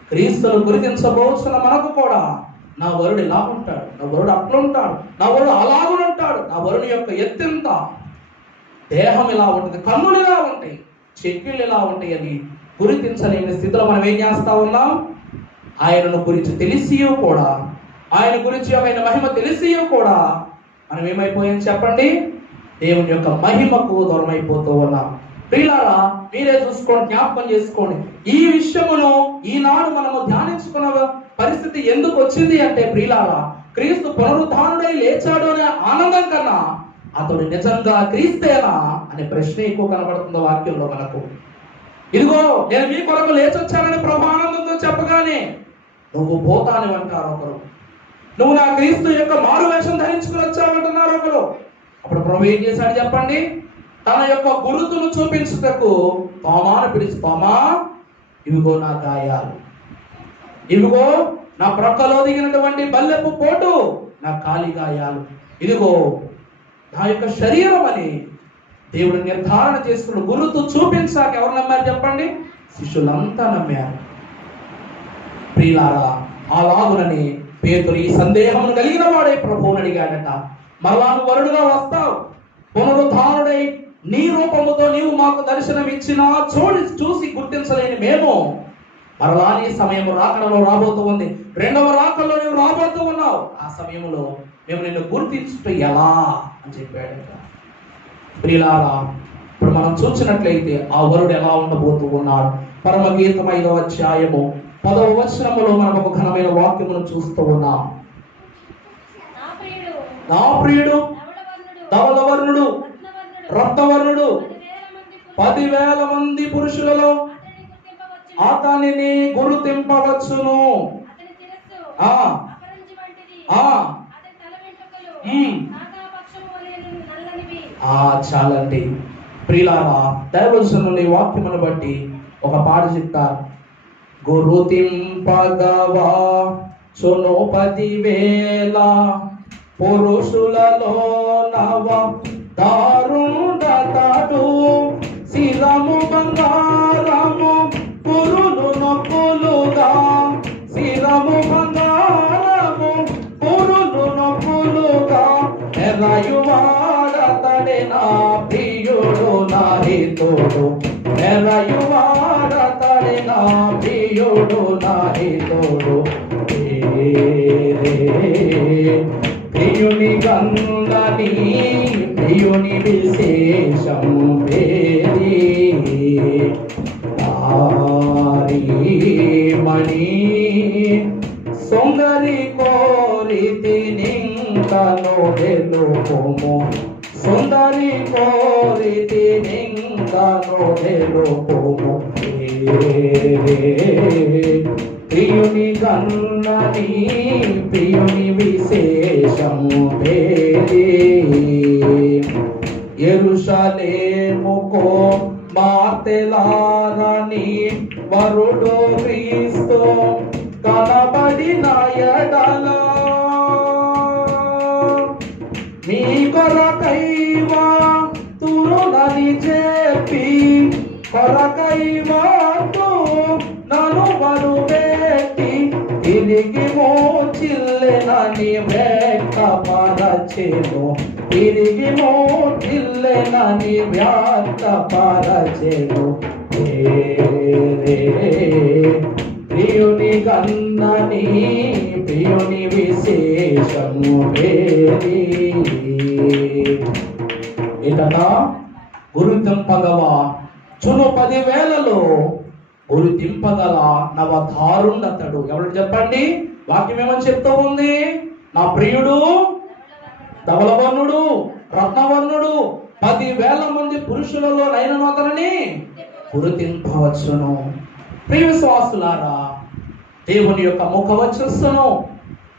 క్రీస్తును గుర్తించబోతున్న మనకు కూడా నా వరుడు ఇలా ఉంటాడు, నా వరుడు అట్లా ఉంటాడు, నా వరుడు అలాగుంటాడు, నా వరుని యొక్క ఎత్తెంత, దేహం ఇలా ఉంటుంది, కన్నులు ఇలా ఉంటాయి, చెక్కిళ్ళు ఇలా ఉంటాయి అని గుర్తించలేని స్థితిలో మనం ఏం చేస్తా ఉన్నాం? ఆయనను గురించి తెలిసియో కూడా, ఆయన గురించి ఆయన మహిమ తెలిసియో కూడా మనం ఏమైపోయాం చెప్పండి? దేవుని యొక్క మహిమకు దూరం అయిపోతూ ఉన్నాం. ప్రియులారా, మీరే చూసుకోండి, జ్ఞాపకం చేసుకోండి. ఈ విషయమును ఈనాడు మనము ధ్యానించుకున్న పరిస్థితి ఎందుకు వచ్చింది అంటే, ప్రియులారా, క్రీస్తు పునరుద్ధానుడై లేచాడు అనే ఆనందం కన్నా అతడు నిజంగా క్రీస్తేనా అనే ప్రశ్న ఎక్కువ కనబడుతుంది వాక్యంలో మనకు. ఇదిగో నేను మీ కొరకు లేచొచ్చానని ప్రభు ఆనందంతో చెప్పగానే నువ్వు పోతాని అంటారు ఒకరు, నువ్వు నా క్రీస్తు యొక్క మారు వేషం ధరించుకుని వచ్చావంటున్నారు ఒకరు. అప్పుడు ప్రభు ఏం చేశాడు చెప్పండి? తన యొక్క గురుతును చూపించుటకు తోమాను పిలిచి, తోమా, ఇవిగో నా గాయాలు, ఇవిగో నా ప్రక్కలో దిగినటువంటి బల్లెపు పోటు, నా కాలి గాయాలు, ఇదిగో నా యొక్క శరీరం అని దేవుడు నిర్ధారణ చేసుకున్న గురుతు చూపించాక ఎవరు నమ్మారు చెప్పండి? శిష్యులంతా నమ్మారు. ప్రియులారా, అలాగునని పేతురు ఈ సందేహమును కలిగిన వాడై ప్రభువుని అడిగాడట, మరలా నువ్వు వరుడుగా వస్తావు, పునరుద్ధానుడై నీ రూపముతో నీవు మాకు దర్శనం ఇచ్చినా చూసి గుర్తించలేని మేము మరలా నీ సమయం రాకడలో రాబోతూ ఉంది, రెండవ రాకడలో నువ్వు రాబోతూ ఉన్నావు, ఆ సమయంలో మేము నిన్ను గుర్తించుట ఎలా అని చెప్పాడు. ప్రియులారా, ఇప్పుడు మనం చూసినట్లయితే ఆ వరుడు ఎలా ఉండబోతూ ఉన్నాడు? పరమగీతం 5వ అధ్యాయము 10వ వచనములో మనం ఒక ఘనమైన వాక్యమును చూస్తూ ఉన్నాం. నా ప్రియుడు ధవళవర్ణుడు, రత్నవర్ణుడు, 10,000 మంది పురుషులలో అతనిని గుర్తింపవచ్చును. చాలండి ప్రియులారా, దైవజనుని వాక్యమును బట్టి ఒక పాట చెప్తారు. గురుతింపగవా చును 10,000 పురుషులలో నవ దారుండతడు శిల బంగారము పురులు నొప్పులుగా, శిరము బంగారము పురులు నొప్పులుగా, ఎరయువాడతడే నా ప్రియుడు నా హితుడు, ఎరయువాడతడే నా ప్రియుడు నా హితుడు. ప్రియుని గంగని ప్రియుని విశేషము వేది, మణి సొంగరి కోరితి నింకను వెలుపుము, సుందరి కోరితి నింకను వెలుపుము. ప్రియుని గన్నని ప్రియుని విశేషము వేది, యెరూషలేముకో మార్తెలారని వరుడు క్రీస్తు కనబడిన ఎడల, మీ కొరకైవా తురునని చెప్పి కొరకైవాతో నను వరువేటి తిరిగి మోచిల్లెనని వ్యక్తపరచెను, తిరిగి మోచిల్లెనని వ్యక్తపరచెను. ప్రియుని గన్నని ప్రియుని విశేషము వేది, ఇతడా గురుతింపగవా చును 10,000లో గురుతింపగల నవధారుణ్ణతడు. ఎవరు చెప్పండి? వాక్యం ఏమని చెప్తూ ఉంది? నా ప్రియుడు ధవలవర్ణుడు రత్నవర్ణుడు 10,000 మంది పురుషులలో నైనను అతనిని గురుతింపవచ్చును. ప్రియ విశ్వాసులారా, దేవుని యొక్క ముఖవచస్సును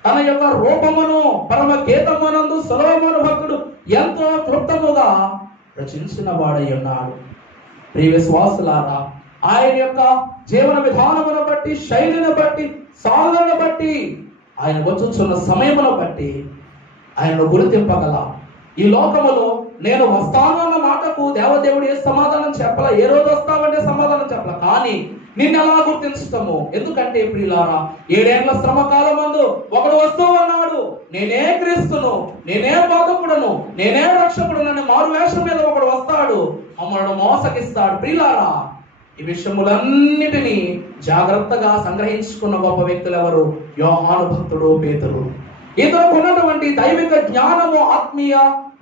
తన యొక్క రూపమును పరమ గీతమునందు సొలొమోను భక్తుడు ఎంతో క్లుప్తముగా రచించిన వాడై ఉన్నాడు. ప్రియ విశ్వాసులారా, ఆయన యొక్క జీవన విధానమును బట్టి, శైలిని బట్టి, సాధనను బట్టి, ఆయన వచ్చుచున్న సమయమును బట్టి ఆయనను గుర్తింపగల. ఈ లోకములో నేను వస్తాను అన్న మాటకు దేవదేవుడు ఏ సమాధానం చెప్పలా, ఏ రోజు వస్తావంటే సమాధానం చెప్పలా. కానీ నిన్ను ఎలా గుర్తించటము? ఎందుకంటే ప్రియులారా, 7 ఏళ్ల శ్రమ కాలమందు ఒకడు వస్తూ ఉన్నాడు, నేనే క్రీస్తును, నేనే బాధకుడను, నేనే రక్షకుడును అని మారు వేషం మీద ఒకడు వస్తాడు, మమ్మల్ని మోసగిస్తాడు. ప్రియులారా, ఈ విషయములన్నిటినీ జాగ్రత్తగా సంగ్రహించుకున్న గొప్ప వ్యక్తులు ఎవరు? యోహాను భక్తుడు, పేతురు. ఇతనికి ఉన్నటువంటి దైవిక జ్ఞానము, ఆత్మీయ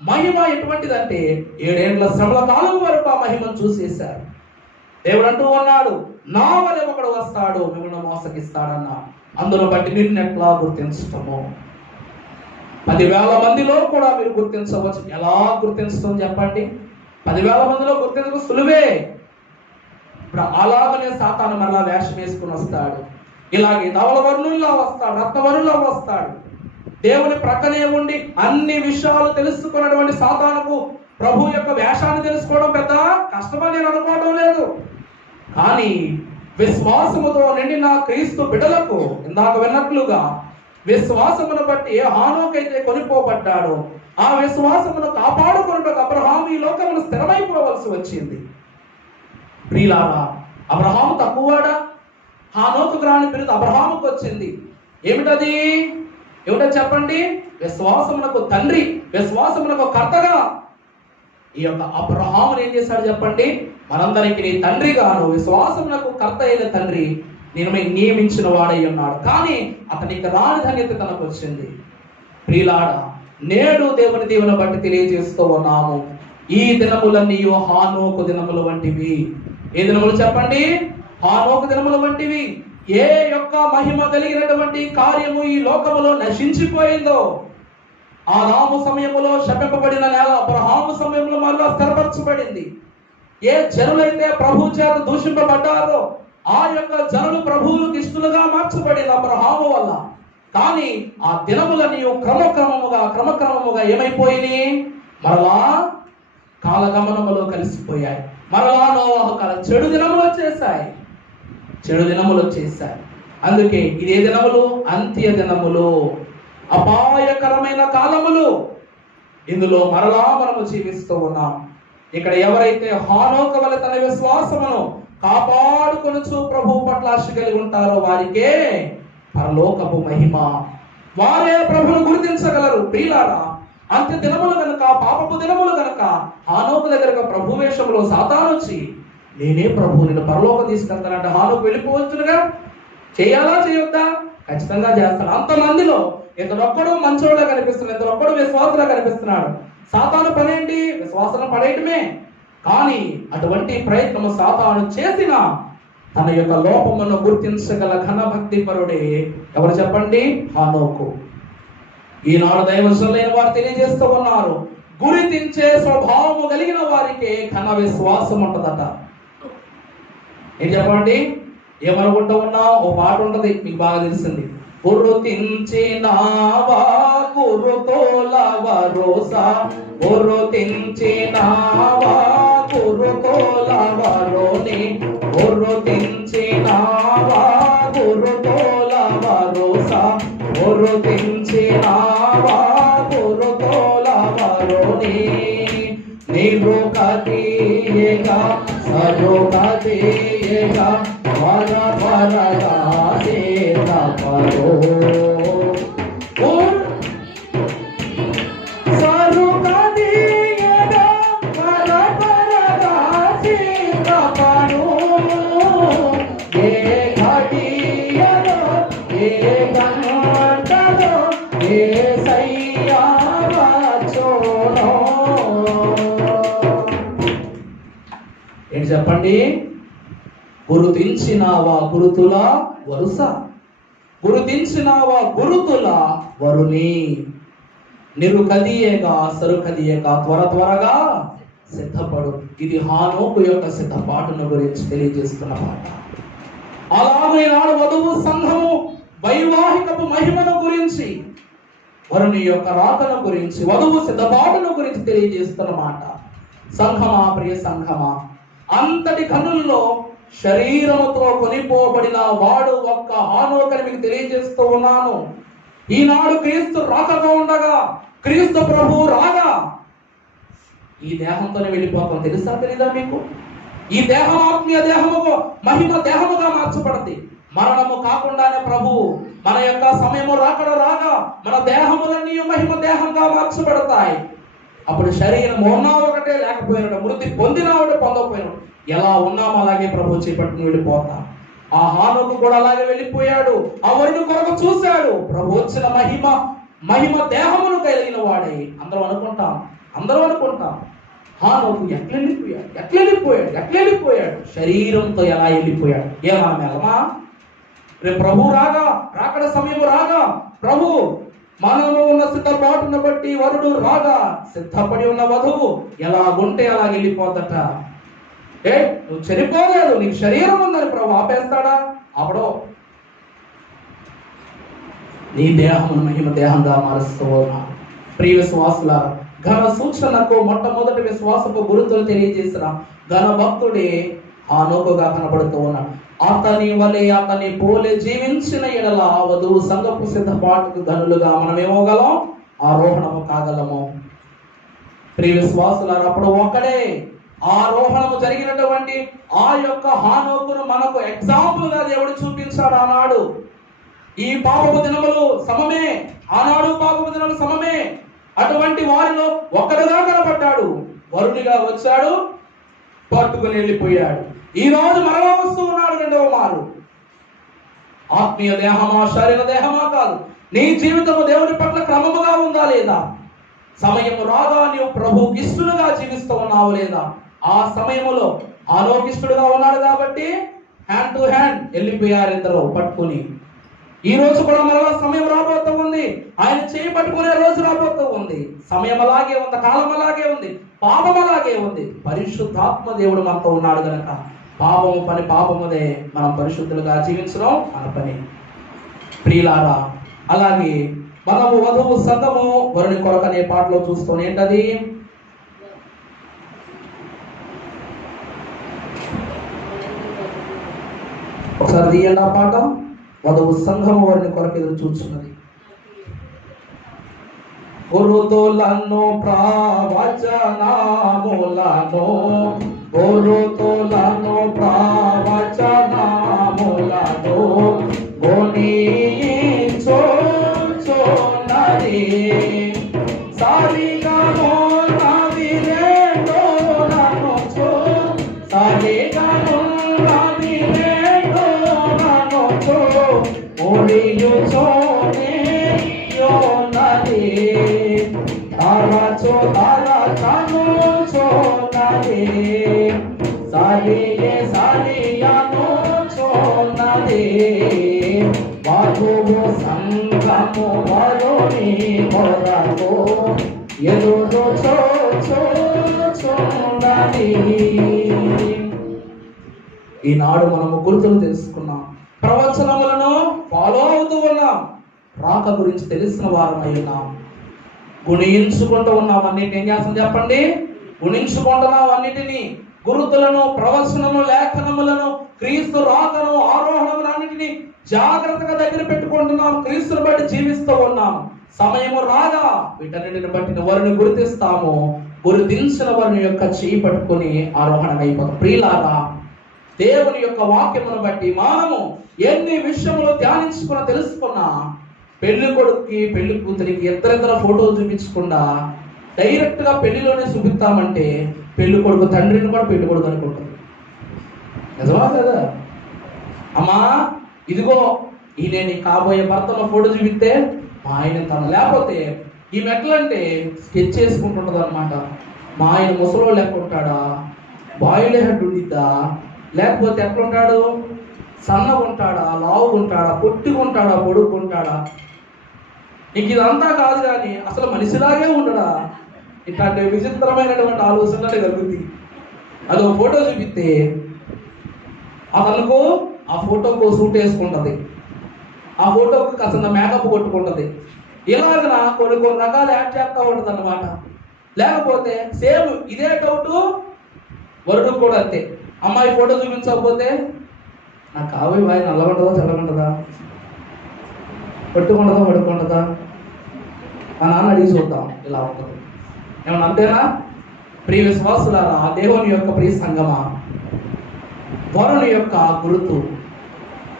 మహిమ ఎటువంటిదంటే 7 ఏళ్ల శ్రమల కాలం వరకు ఆ మహిమను చూసేశారు. దేవుడు అంటూ ఉన్నాడు, నా వలె ఒకడు వస్తాడు, మిమ్మల్ని మోసగిస్తాడన్న. అందును బట్టి నిన్ను ఎట్లా గుర్తించటము? 10,000 మందిలో కూడా మీరు గుర్తించవచ్చు. ఎలా గుర్తించడం చెప్పండి? 10,000 మందిలో గుర్తించడం సులువే. ఇప్పుడు అలాగనే సాతాను మరలా వేషం వేసుకుని వస్తాడు. ఇలాగే ధవలవర్ణుల్లో వస్తాడు, రత్నవర్ణుల్లో వస్తాడు. దేవుని ప్రక్కనే ఉండి అన్ని విషయాలు తెలుసుకున్నటువంటి సాతానుకు ప్రభు యొక్క వేషాన్ని తెలుసుకోవడం పెద్ద కష్టమని నేను అనుకోవడం లేదు. కానీ విశ్వాసముతో నిండిన క్రీస్తు బిడ్డలకు ఇందాక విన్నట్లుగా విశ్వాసమును బట్టి ఏ హానోకైతే కొనిపోబడ్డాడో ఆ విశ్వాసమును కాపాడుకున్నట్టు అబ్రహాము ఈ లోకమును స్థిరమైపోవలసి వచ్చింది. ప్రియులారా, అబ్రహాము తక్కువవాడా? హానోకు రాని బిరుదు అబ్రహాముకు వచ్చింది. ఏమిటది? ఏమిటో చెప్పండి? విశ్వాసమునకు తండ్రి, విశ్వాసమునకు కర్తగా ఈ యొక్క అబ్రహామును ఏం చేశాడు చెప్పండి? మనందరికి నీ తండ్రిగాను విశ్వాసమునకు కర్త అయిన తండ్రి నేను నియమించిన వాడై ఉన్నాడు. కానీ అతనికి రాని ధన్యత తనకు వచ్చింది. ప్రియులారా, నేడు దేవుని దీవెన బట్టి తెలియజేస్తూ ఉన్నాము, ఈ దినములన్నీ హానోకు దినముల వంటివి. ఏ దినములు చెప్పండి? హానోకు దినముల వంటివి. ఏ యొక్క మహిమ కలిగినటువంటి కార్యము ఈ లోకములో నశించిపోయిందో, ఆదాము సమయములో శపింపబడిన నేల అబ్రహాము సమయంలో మళ్ళా స్థిరపరచబడింది. ఏ జనులైతే ప్రభు చేత దూషింపబడ్డారో ఆ యొక్క జనులు ప్రభువులకు ఇష్టలుగా మార్చబడింది అబ్రహాము వల్ల. కానీ ఆ దినములని క్రమక్రమముగా ఏమైపోయినాయి? మరలా కాలగమనములో కలిసిపోయాయి. మరలా నోవహు కాలం చెడు దినములు వచ్చేసాయి. అందుకే ఇదే దినములు అంత్య దినములు, అపాయకరమైన కాలములు. ఇందులో మరలా మనము జీవిస్తూ ఉన్నాం. ఇక్కడ ఎవరైతే హానోకు వలె తన విశ్వాసమును కాపాడుకొనుచు ప్రభువు పట్ల ఆశ కలిగి ఉంటారో వారికే పరలోకపు మహిమ. వారే ప్రభువును గుర్తించగలరు. ప్రియులారా, అంత్య దినములు గనుక, పాపపు దినములు గనుక హానోకు దగ్గరకు ప్రభు వేషంలో సాతాను వచ్చి, నేనే ప్రభు నేను పరలోకం తీసుకెళ్తానంటే హానోకు వెళ్ళిపోవచ్చునుగా. చేయాలా చేయొద్దా? ఖచ్చితంగా చేస్తాడు. అంతమందిలో ఇతడొక్కడు మంచోళ్ళ కనిపిస్తున్నాడు, ఇతడొక్కడు విశ్వాసులా కనిపిస్తున్నాడు. సాతాను పనేంటి? విశ్వాసం పడేయటమే. కానీ అటువంటి ప్రయత్నము సాతాను చేసిన తన యొక్క లోపమును గుర్తించగల ఘనభక్తి పరుడే ఎవరు చెప్పండి? హానోకు. ఈనాడు దైవజనులైన వారు తెలియజేస్తూ ఉన్నారు, గుర్తించే స్వభావము కలిగిన వారికి ఘన విశ్వాసం ఉంటదట. ఏం చెప్పండి? ఏమనుకుంటూ ఉన్నా ఓ పాట ఉంటది, మీకు బాగా తెలిసింది. గుర్తించినావా గురుతోల వరోసా, గుర్తించినావా గురుతోల వరోని, గుర్తించినావా గురుతోల వరోసా, గుర్తించినావా గురుతోల వరోని, నీవు కదీయగా సరు కదీయగా వర వరగా సేతపరో, సరు కదీయగా వర వరగా సేతపరో, ఏ ఘడియలో ఏ గంటలో ఏ సయ్యావచోనో. ఏంటి చెప్పండి? గుర్తించినావా గురుతుల వరుస, గుర్తించినావా గురుతుల వరుని, నిరుకదియేగా సరుకదియేగా త్వర త్వరగా సిద్ధపడు. ఇది హానోకు యొక్క సిద్ధపాటును గురించి తెలియజేస్తున్న మాట. అలాగే నాడు వధువు సంఘము వైవాహికపు మహిమను గురించి, వరుని యొక్క రాకను గురించి, వధువు సిద్ధపాటును గురించి తెలియజేస్తున్న మాట. సంఘమా, ప్రియ సంఘమా, అంతటి కన్నుల్లో శరీరముతో కొనిపోబడిన వాడు ఒక్క హానోకని మీకు తెలియజేస్తూ ఉన్నాను. ఈనాడు క్రీస్తు రాకగా ఉండగా, క్రీస్తు ప్రభు రాగా ఈ దేహంతోనే వెళ్ళిపోతాం. తెలుసా తెలీదా మీకు? ఈ దేహం ఆత్మీయ దేహముగా మహిమ దేహముగా మార్చబడింది. మరణము కాకుండానే ప్రభు మన యొక్క సమయము రాగా మన దేహములన్నీ మహిమ దేహంగా మార్చబడతాయి. అప్పుడు శరీరం ఉన్నా ఒకటే, లేకపోయినాడు, మృతి పొందినా ఒకటి, పొందకపోయినాడు. ఎలా ఉన్నామో అలాగే ప్రభు చేపట్టుకుని వెళ్ళిపోతాం. ఆ హానోకు కూడా అలాగే వెళ్ళిపోయాడు. ఆ వరుని కొరకు చూశాడు. ప్రభు వచ్చిన మహిమ దేహమును కలిగిన వాడే. అందరూ అనుకుంటాం హానోకు ఎట్లా వెళ్ళిపోయాడు? శరీరంతో ఎలా వెళ్ళిపోయాడు? మనం వెళ్ళమా? రేపు ప్రభు రాకడ సమయం రాగా, ప్రభు మనము ఉన్న సిద్ధపాటును బట్టి వరుడు రాగా సిద్ధపడి ఉన్న వధువు ఎలాగుంటే అలా వెళ్ళిపోద్దట. నువ్వు చనిపోలేదు, నీకు శరీరం ఉందని ప్రభు ఆపేస్తాడా? ఆపడో. నీ దేహమును మహిమ దేహంగా మారుస్తూ ఉన్నా. ప్రియ విశ్వాసులారా, ఘన సూచనకు మొట్టమొదటి విశ్వాసపు గురుతులు తెలియజేసిన ఘన భక్తుడే హానోకుగా కనబడుతూ ఉన్నాడు. అతని వలె అతని పోలే జీవించిన ఎడల వధువు సంఘపు సిద్ధపాటుకు ధనులుగా మనం ఏమోగలం? ఆరోహణము కాగలము. ప్రియ విశ్వాసులారా, అప్పుడు ఒక్కడే ఆరోహణము జరిగినటువంటి ఆ యొక్క హానోకును మనకు ఎగ్జాంపుల్ గా దేవుడు చూపించాడు. ఆనాడు ఈ పాపపు దినములు సమమే, ఆనాడు పాపపు దినములు సమమే. అటువంటి వారిలో ఒక్కడుగా కనబడ్డాడు. వరుడిగా వచ్చాడు, పట్టుకుని వెళ్ళిపోయాడు. ఈ రోజు మరలా వస్తూ ఉన్నాడు రెండవ మారు. ఆత్మీయ దేహమా, శరీర దేహమా కాదు. నీ జీవితము దేవుని పట్ల క్రమముగా ఉందా లేదా? సమయము రాగా నీవు ప్రభువుకి ఇష్టడుగా జీవిస్తూ ఉన్నావు లేదా? ఆ సమయములో ఆలోకిష్టుడుగా ఉన్నాడు కాబట్టి హ్యాండ్ టు హ్యాండ్ వెళ్ళిపోయారు ఇద్దరు పట్టుకుని. ఈ రోజు కూడా మరలా సమయం రాబోతూ ఉంది. ఆయన చేయి పట్టుకునే రోజు రాబోతూ ఉంది. సమయం అలాగే ఉంది, కాలం అలాగే ఉంది, పాపం అలాగే ఉంది. పరిశుద్ధాత్మ దేవుడు మనతో ఉన్నాడు కనుక పాపము పని పాపముదే, మనం పరిశుద్ధులుగా జీవించడం మన పని. ప్రియులారా, అలాగే మనము వధువు సంఘము వరుని కొరకు అనే పాటలో చూస్తాం. ఏంటది? ఒకసారి తీయండి ఆ పాట. వధువు సంఘము వరుని కొరకు ఎదురు చూస్తున్నది. గురుతులను ప్రవచనములను గురుతులను ప్రవచనములను గుణించుచున్నది సారిగాను నవిరేటో ననుచు సారిగాను నవిరేటో ననుచు ముడియుచోనే యోనది తరచు తరచను చోనది సరియే సరియను చోనది వధువు సంగము వరుని కొరకు ఎదురు చూచున్నది. ఈనాడు మనము గుర్తులు తెలుసుకున్నాం, ప్రవచనములను ఫాలో అవుతూ ఉన్నాం, రాక గురించి తెలిసిన వారమై ఉన్నాం, గుణించుకుంటూ ఉన్నాం. అన్నిటిని ఏం చేస్తాం చెప్పండి? గుణించుకుంటున్నాం అన్నిటినీ, గురుతులను, ప్రవచనము, లేఖనములను, క్రీస్తు రాకను, ఆరోహణములు అన్నిటినీ జాగ్రత్తగా దగ్గర పెట్టుకుంటున్నాం. క్రీస్తుని బట్టి జీవిస్తూ ఉన్నాం. సమయము రాగా వీటన్నిటిని బట్టి వారిని గుర్తిస్తాము. గుర్తించిన వారిని యొక్క చేయి పట్టుకుని ఆరోహణమైపోతాం. ప్రియులారా, దేవుని యొక్క వాక్యమును బట్టి మనము ఎన్ని విషయములు ధ్యానించుకున్నా తెలుసుకున్నా, పెళ్లి కొడుకుకి పెళ్లి కూతురికి ఇద్దరిద్దరు ఫోటోలు చూపించకుండా డైరెక్ట్ గా పెళ్లిలోనే చూపిస్తామంటే పెళ్లి కొడుకు తండ్రిని కూడా పెళ్లి కొడుకు అనుకుంటారు. నిజమా కదా? అమ్మా ఇదిగో ఈయన నీ కాబోయే భర్తలో ఫోటో చూపిస్తే మా ఆయన తన, లేకపోతే ఈ మెట్లంటే స్కెచ్ చేసుకుంటుంటది అనమాట. మా ఆయన ముసలో లెక్క ఉంటాడా, బాయిల్ హెడ్ ఉండిద్దా, లేకపోతే ఎట్లుంటాడు, సన్నగా ఉంటాడా, లావుగా ఉంటాడా, పొట్టిగా ఉంటాడా, పొడుగుంటాడా, నీకు ఇదంతా కాదు కానీ అసలు మనిషిలాగే ఉండడా, ఇట్లాంటి విచిత్రమైనటువంటి ఆలోచనలు కలుగుతాయి. అదొక ఫోటో చూపిస్తే అతనుకు ఆ ఫోటోకు సూట్ వేసుకుంటుంది, ఆ ఫోటోకు కాస్త మేకప్ కొట్టుకుంటుంది. ఇలాగన కొన్ని కొన్ని రకాలు యాడ్ చేస్తూ ఉంటుంది అన్నమాట. లేకపోతే సేమ్ ఇదే డౌట్ వరుడు కూడా అంతే. అమ్మాయి ఫోటో చూపించకపోతే నాకు కావి వాయి నల్లగుంటుందా చల్లగుంటుందా, పట్టుకుంటుందా పడుకుంటుందా, మా నాన్న అడిగి చూద్దాం, ఇలా ఉంటుంది. ఏమన్నా అంతేనా? ప్రియ విశ్వాసులారా, దేవుని యొక్క ప్రియ సంగమా, వరుని యొక్క గురుతు,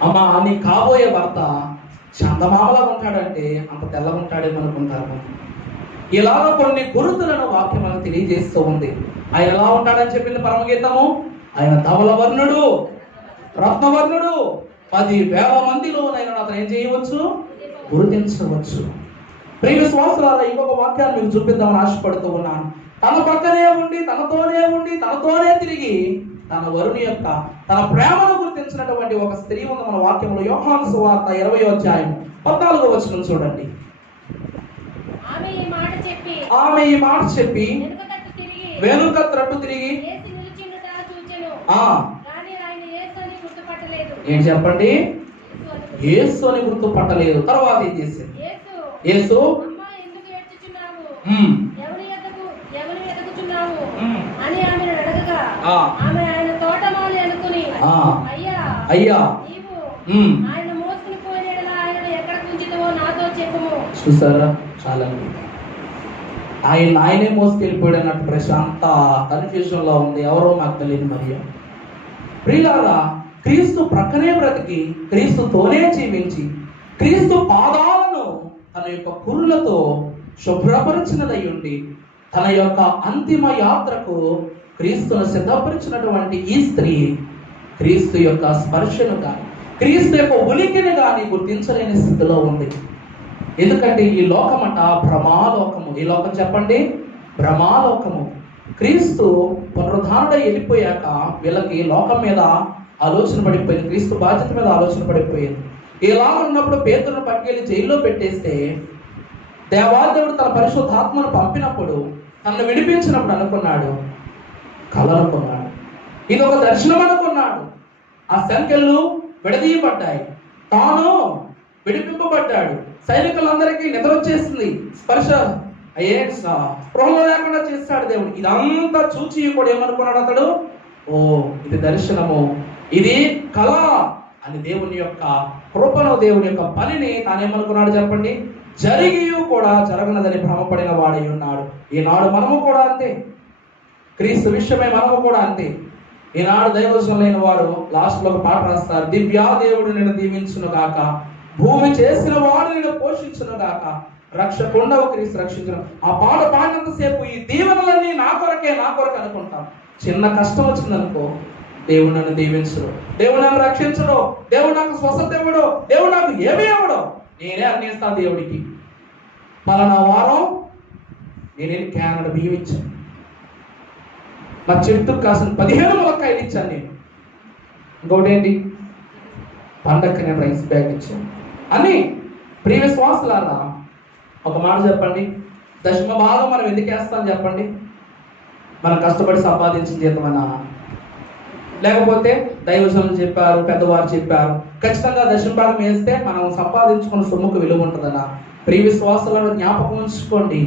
అమ్మ నీ కాబోయే భర్త చందమామలా ఉంటాడంటే అంత తెల్లగా ఉంటాడేమనుకుంటారు. ఇలాగ కొన్ని గురుతులను వాక్యం మనకు తెలియజేస్తూ ఉంది. ఆయన ఎలా ఉంటాడని చెప్పింది పరమగీతము, ఆయన ధవలవర్ణుడు, రత్నవర్ణుడు, 10,000 మందిలోనైనా అతను ఏం చేయవచ్చు, గుర్తించవచ్చు. ప్రియ విశ్వాసులారా, ఇంకొక వాక్యాన్ని మీకు చూపిద్దామని ఆశపడుతూ ఉన్నాను. తన పక్కనే ఉండి తనతోనే తిరిగి తన వరుని యొక్క తన ప్రేమను గుర్తించినటువంటి ఒక స్త్రీ ఉంది మన వాక్యంలో. యోహాను సువార్త 20వ అధ్యాయం 14వ వచనం చూడండి. ఆమె ఈ మాట చెప్పి వెనుక త్రట్టు తిరిగి ఏం చెప్పండి, యేసు అని గుర్తుపట్టలేదు. తర్వాత ఏం చేసింది? యేసు అయ్యా చూసారా, చాలా ఆయనే మోసుకెళ్ళిపోయాడు అన్నట్టు ప్రశాంత కన్ఫ్యూజన్ లో ఉంది. ఎవరో నాకు తెలియదు. మరియు ప్రియులారా, క్రీస్తు ప్రక్కనే బ్రతికి క్రీస్తుతోనే జీవించి క్రీస్తు పాదాలను తన యొక్క కురులతో శుభ్రపరిచినదై ఉండి తన యొక్క అంతిమ యాత్రకు క్రీస్తును సిద్ధపరిచినటువంటి ఈ స్త్రీ క్రీస్తు యొక్క స్పర్శను కానీ క్రీస్తు యొక్క ఉనికిని కానీ గుర్తించలేని స్థితిలో ఉంది. ఎందుకంటే ఈ లోకమట భ్రమాలోకము. ఈ లోకం చెప్పండి, భ్రమాలోకము. క్రీస్తు పునరుద్ధానుడై వెళ్ళిపోయాక వీళ్ళకి లోకం మీద ఆలోచన పడిపోయింది, క్రీస్తు బాధ్యత మీద ఆలోచన పడిపోయింది. ఇలా ఉన్నప్పుడు పేతురును పట్టుకెళ్ళి జైల్లో పెట్టేస్తే దేవాదేవుడు తన పరిశుద్ధాత్మను పంపినప్పుడు తనను విడిపించినప్పుడు అనుకున్నాడు, కళ అనుకున్నాడు, ఇది ఒక దర్శనం అనుకున్నాడు. ఆ సంఖ్యలు విడదీయబడ్డాయి, తాను విడిపింపబడ్డాడు. సైనికులందరికీ నిద్ర వచ్చేసింది, స్పర్శ స్పృహలో లేకుండా చేస్తాడు దేవుడు. ఇదంతా చూచి కూడా ఏమనుకున్నాడు అతడు, ఓ ఇది దర్శనము, ఇది కళ అని దేవుని యొక్క కృపను, దేవుని యొక్క పనిని తానేమనుకున్నాడు చెప్పండి, జరిగి కూడా జరగనదని భ్రమపడిన వాడై ఉన్నాడు. ఈనాడు మనము కూడా అంతే. క్రీస్తు విషయమై మనము కూడా అంతే. ఈనాడు దైవజనం లేని వారు లాస్ట్లో ఒక పాట రాస్తారు, దివ్యా దేవుడు నేను దీవించును గాక, భూమి చేసిన వాడు నేను పోషించును గాక, రక్షకుండవ క్రీస్తు రక్షించను. ఆ పాట పాడినంతసేపు ఈ దీవెనలన్నీ నా కొరకే అనుకుంటాం. చిన్న కష్టం వచ్చిందనుకో, దేవుడు నన్ను దీవించడు, దేవుడు నన్ను రక్షించడు, దేవుడు నాకు స్వస్థత ఇవ్వడు, దేవుడు నాకు ఏమీ ఇవ్వడు, నేనే అందిస్తాను దేవుడికి. పలానా వారం నేనేం క్యానడ బియ్యం ఇచ్చాను, నా చెట్టుకు కాసిన 15 ములక్కాయలు ఇచ్చాను నేను. ఇంకోటి ఏంటి, పండక్కి నేను రైస్ బ్యాగ్ ఇచ్చాను అని. ప్రియ విశ్వాసులారా, ఒక మాట చెప్పండి, దశమ భాగం మనం ఎందుకు వేస్తాం చెప్పండి? మనం కష్టపడి సంపాదించిన జీతమనా? లేకపోతే దైవజనులు చెప్పారు, పెద్దవారు చెప్పారు ఖచ్చితంగా దశమ భాగం వేస్తే మనం సంపాదించుకున్న సొమ్ముకు విలువ ఉంటుందనా? ప్రియ విశ్వాసులను జ్ఞాపకం ఉంచుకోండి.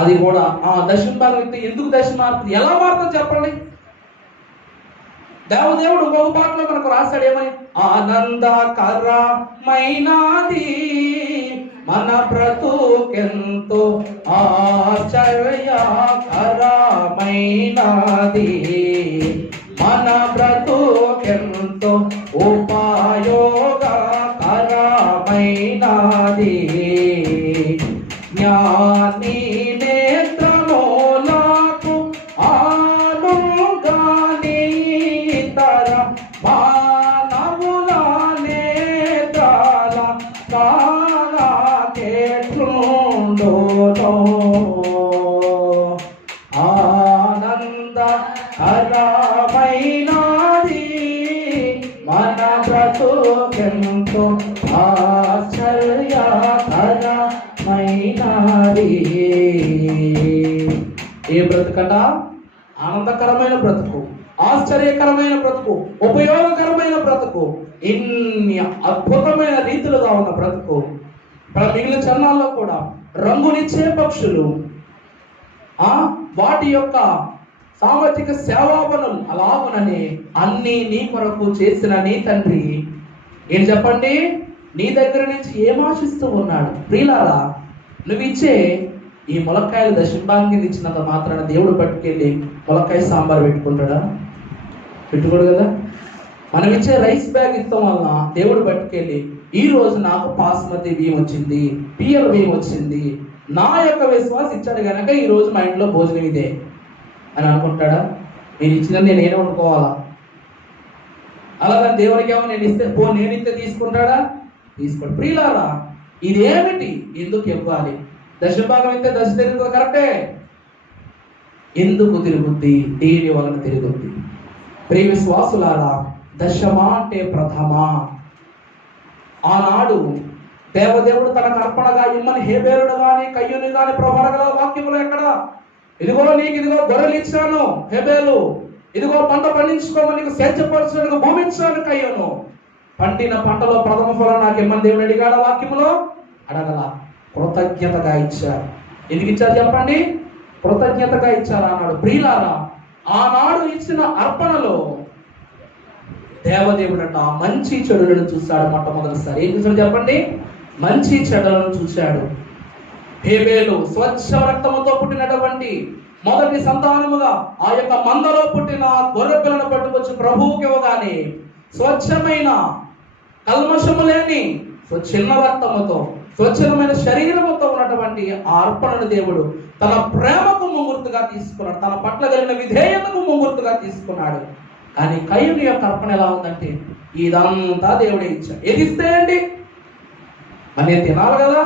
అది కూడా దశమ భాగం అయితే ఎందుకు దశమ మారుతుంది, ఎలా మారుతుంది చెప్పండి? దేవదేవుడు ఇంకొక పాటలో మనకు రాశాడు ఏమని, ఆనందకరమైనది మన బ్రతుకెంతో ఆశ్చర్యకరమైనది, మన బ్రతుకెంతో ఉపయోగకరమైనది, జ్ఞాని నేత్రములకు ఆనుగాని తర మానవుల నేత్రాల కాలకెట్లుండునో, ఆనందకరమైనది మన బ్రతుకెంతో ఆశ్చర్యకరమైనది. ఏ బ్రతుకట? ఆనందకరమైన బ్రతుకు, ఆశ్చర్యకరమైన బ్రతుకు, ఉపయోగకరమైన బ్రతుకు, ఇన్ని అద్భుతమైన రీతులుగా ఉన్న బ్రతుకు. మిగిలిన చరణాల్లో కూడా రంగునిచ్చే పక్షులు, వాటి యొక్క సామాజిక సేవాపనులు అలాగునని అన్ని నీ కొరకు చేసిన నీ తండ్రి ఏం చెప్పండి, నీ దగ్గర నుంచి ఏం ఆశిస్తూ ఉన్నాడు? ప్రియులారా, నువ్వు ఇచ్చే ఈ ములక్కాయలు దశంభాగం కింద ఇచ్చినంత మాత్రాన దేవుడు పట్టుకెళ్ళి ములక్కాయ సాంబార్ పెట్టుకుంటాడా? పెట్టుకోడు కదా. మనం ఇచ్చే రైస్ బ్యాగ్ ఇస్తాం వలన దేవుడు పట్టుకెళ్ళి ఈ రోజు నాకు బాస్మతి బియ్యం వచ్చింది, పిఎల్ బియ్యం వచ్చింది, నా యొక్క విశ్వాసం ఇచ్చాడు కనుక ఈ రోజు మా ఇంట్లో భోజనం ఇదే అని అనుకుంటాడా? నేను ఇచ్చిన నేనే వండుకోవాలా? అలాగే దేవుడికి ఏమో నేను ఇస్తే నేను ఇస్తే తీసుకుంటాడా? తీసుకోండి. ప్రియులారా, ఇదేమిటి? ఎందుకు ఇవ్వాలి? దశభాగం అయితే దశ తిరుగుతుంది, కరెక్టే. ఎందుకు తిరుగుద్ది? దేని వలన తిరుగుద్ది? ప్రియ విశ్వాసులారా, దశమ అంటే ప్రథమ. ఆనాడు దేవదేవుడు తనకు అర్పణగా ఇమ్మని హేబేలును గాని కయ్యూని గాని ప్రవరగల వాక్యములు ఎక్కడ? ఇదిగో నీకు ఇదిగో గొర్రెలు ఇచ్చాను హేబేలు, ఇదిగో పంట పండించుకోమని నీకు స్వేచ్ఛపరచడానికి భూమి ఇచ్చాను కయ్యూను. పండిన పంటలో ప్రథమ ఫలం నాకు ఇమ్మని దేవుడు అడిగాడు వాక్యములో? అడగల, కృతజ్ఞతగా ఇచ్చారు. ఎందుకు ఇచ్చారు చెప్పండి? కృతజ్ఞతగా ఇచ్చారు అన్నాడు. ప్రియులారా, ఆనాడు ఇచ్చిన అర్పణలో దేవదేవుడు అంట మంచి చెడులను చూశాడు. మొట్టమొదటిసారి ఏం చూసాడు చెప్పండి? మంచి చెడులను చూశాడు. హేబేలు స్వచ్ఛ రక్తముతో పుట్టినటువంటి మొదటి సంతానముగా ఆ యొక్క మందలో పుట్టిన గొర్రె పిల్లను పట్టుకొచ్చి ప్రభువుకి ఇవ్వగానే స్వచ్ఛమైన కల్మషము లేని చిన్న రక్తముతో స్వచ్ఛమైన శరీరముతో ఉన్నటువంటి ఆ అర్పణను దేవుడు తన ప్రేమకు ముంగుర్తుగా తీసుకున్నాడు, తన పట్ల కలిగిన విధేయతకు ముంగుర్తుగా తీసుకున్నాడు. కానీ కయ్యూని యొక్క అర్పణ ఎలా ఉందంటే ఇదంతా దేవుడే ఇచ్చాడు. ఏది ఇస్తే ఏంటి? మరి తినాలి కదా.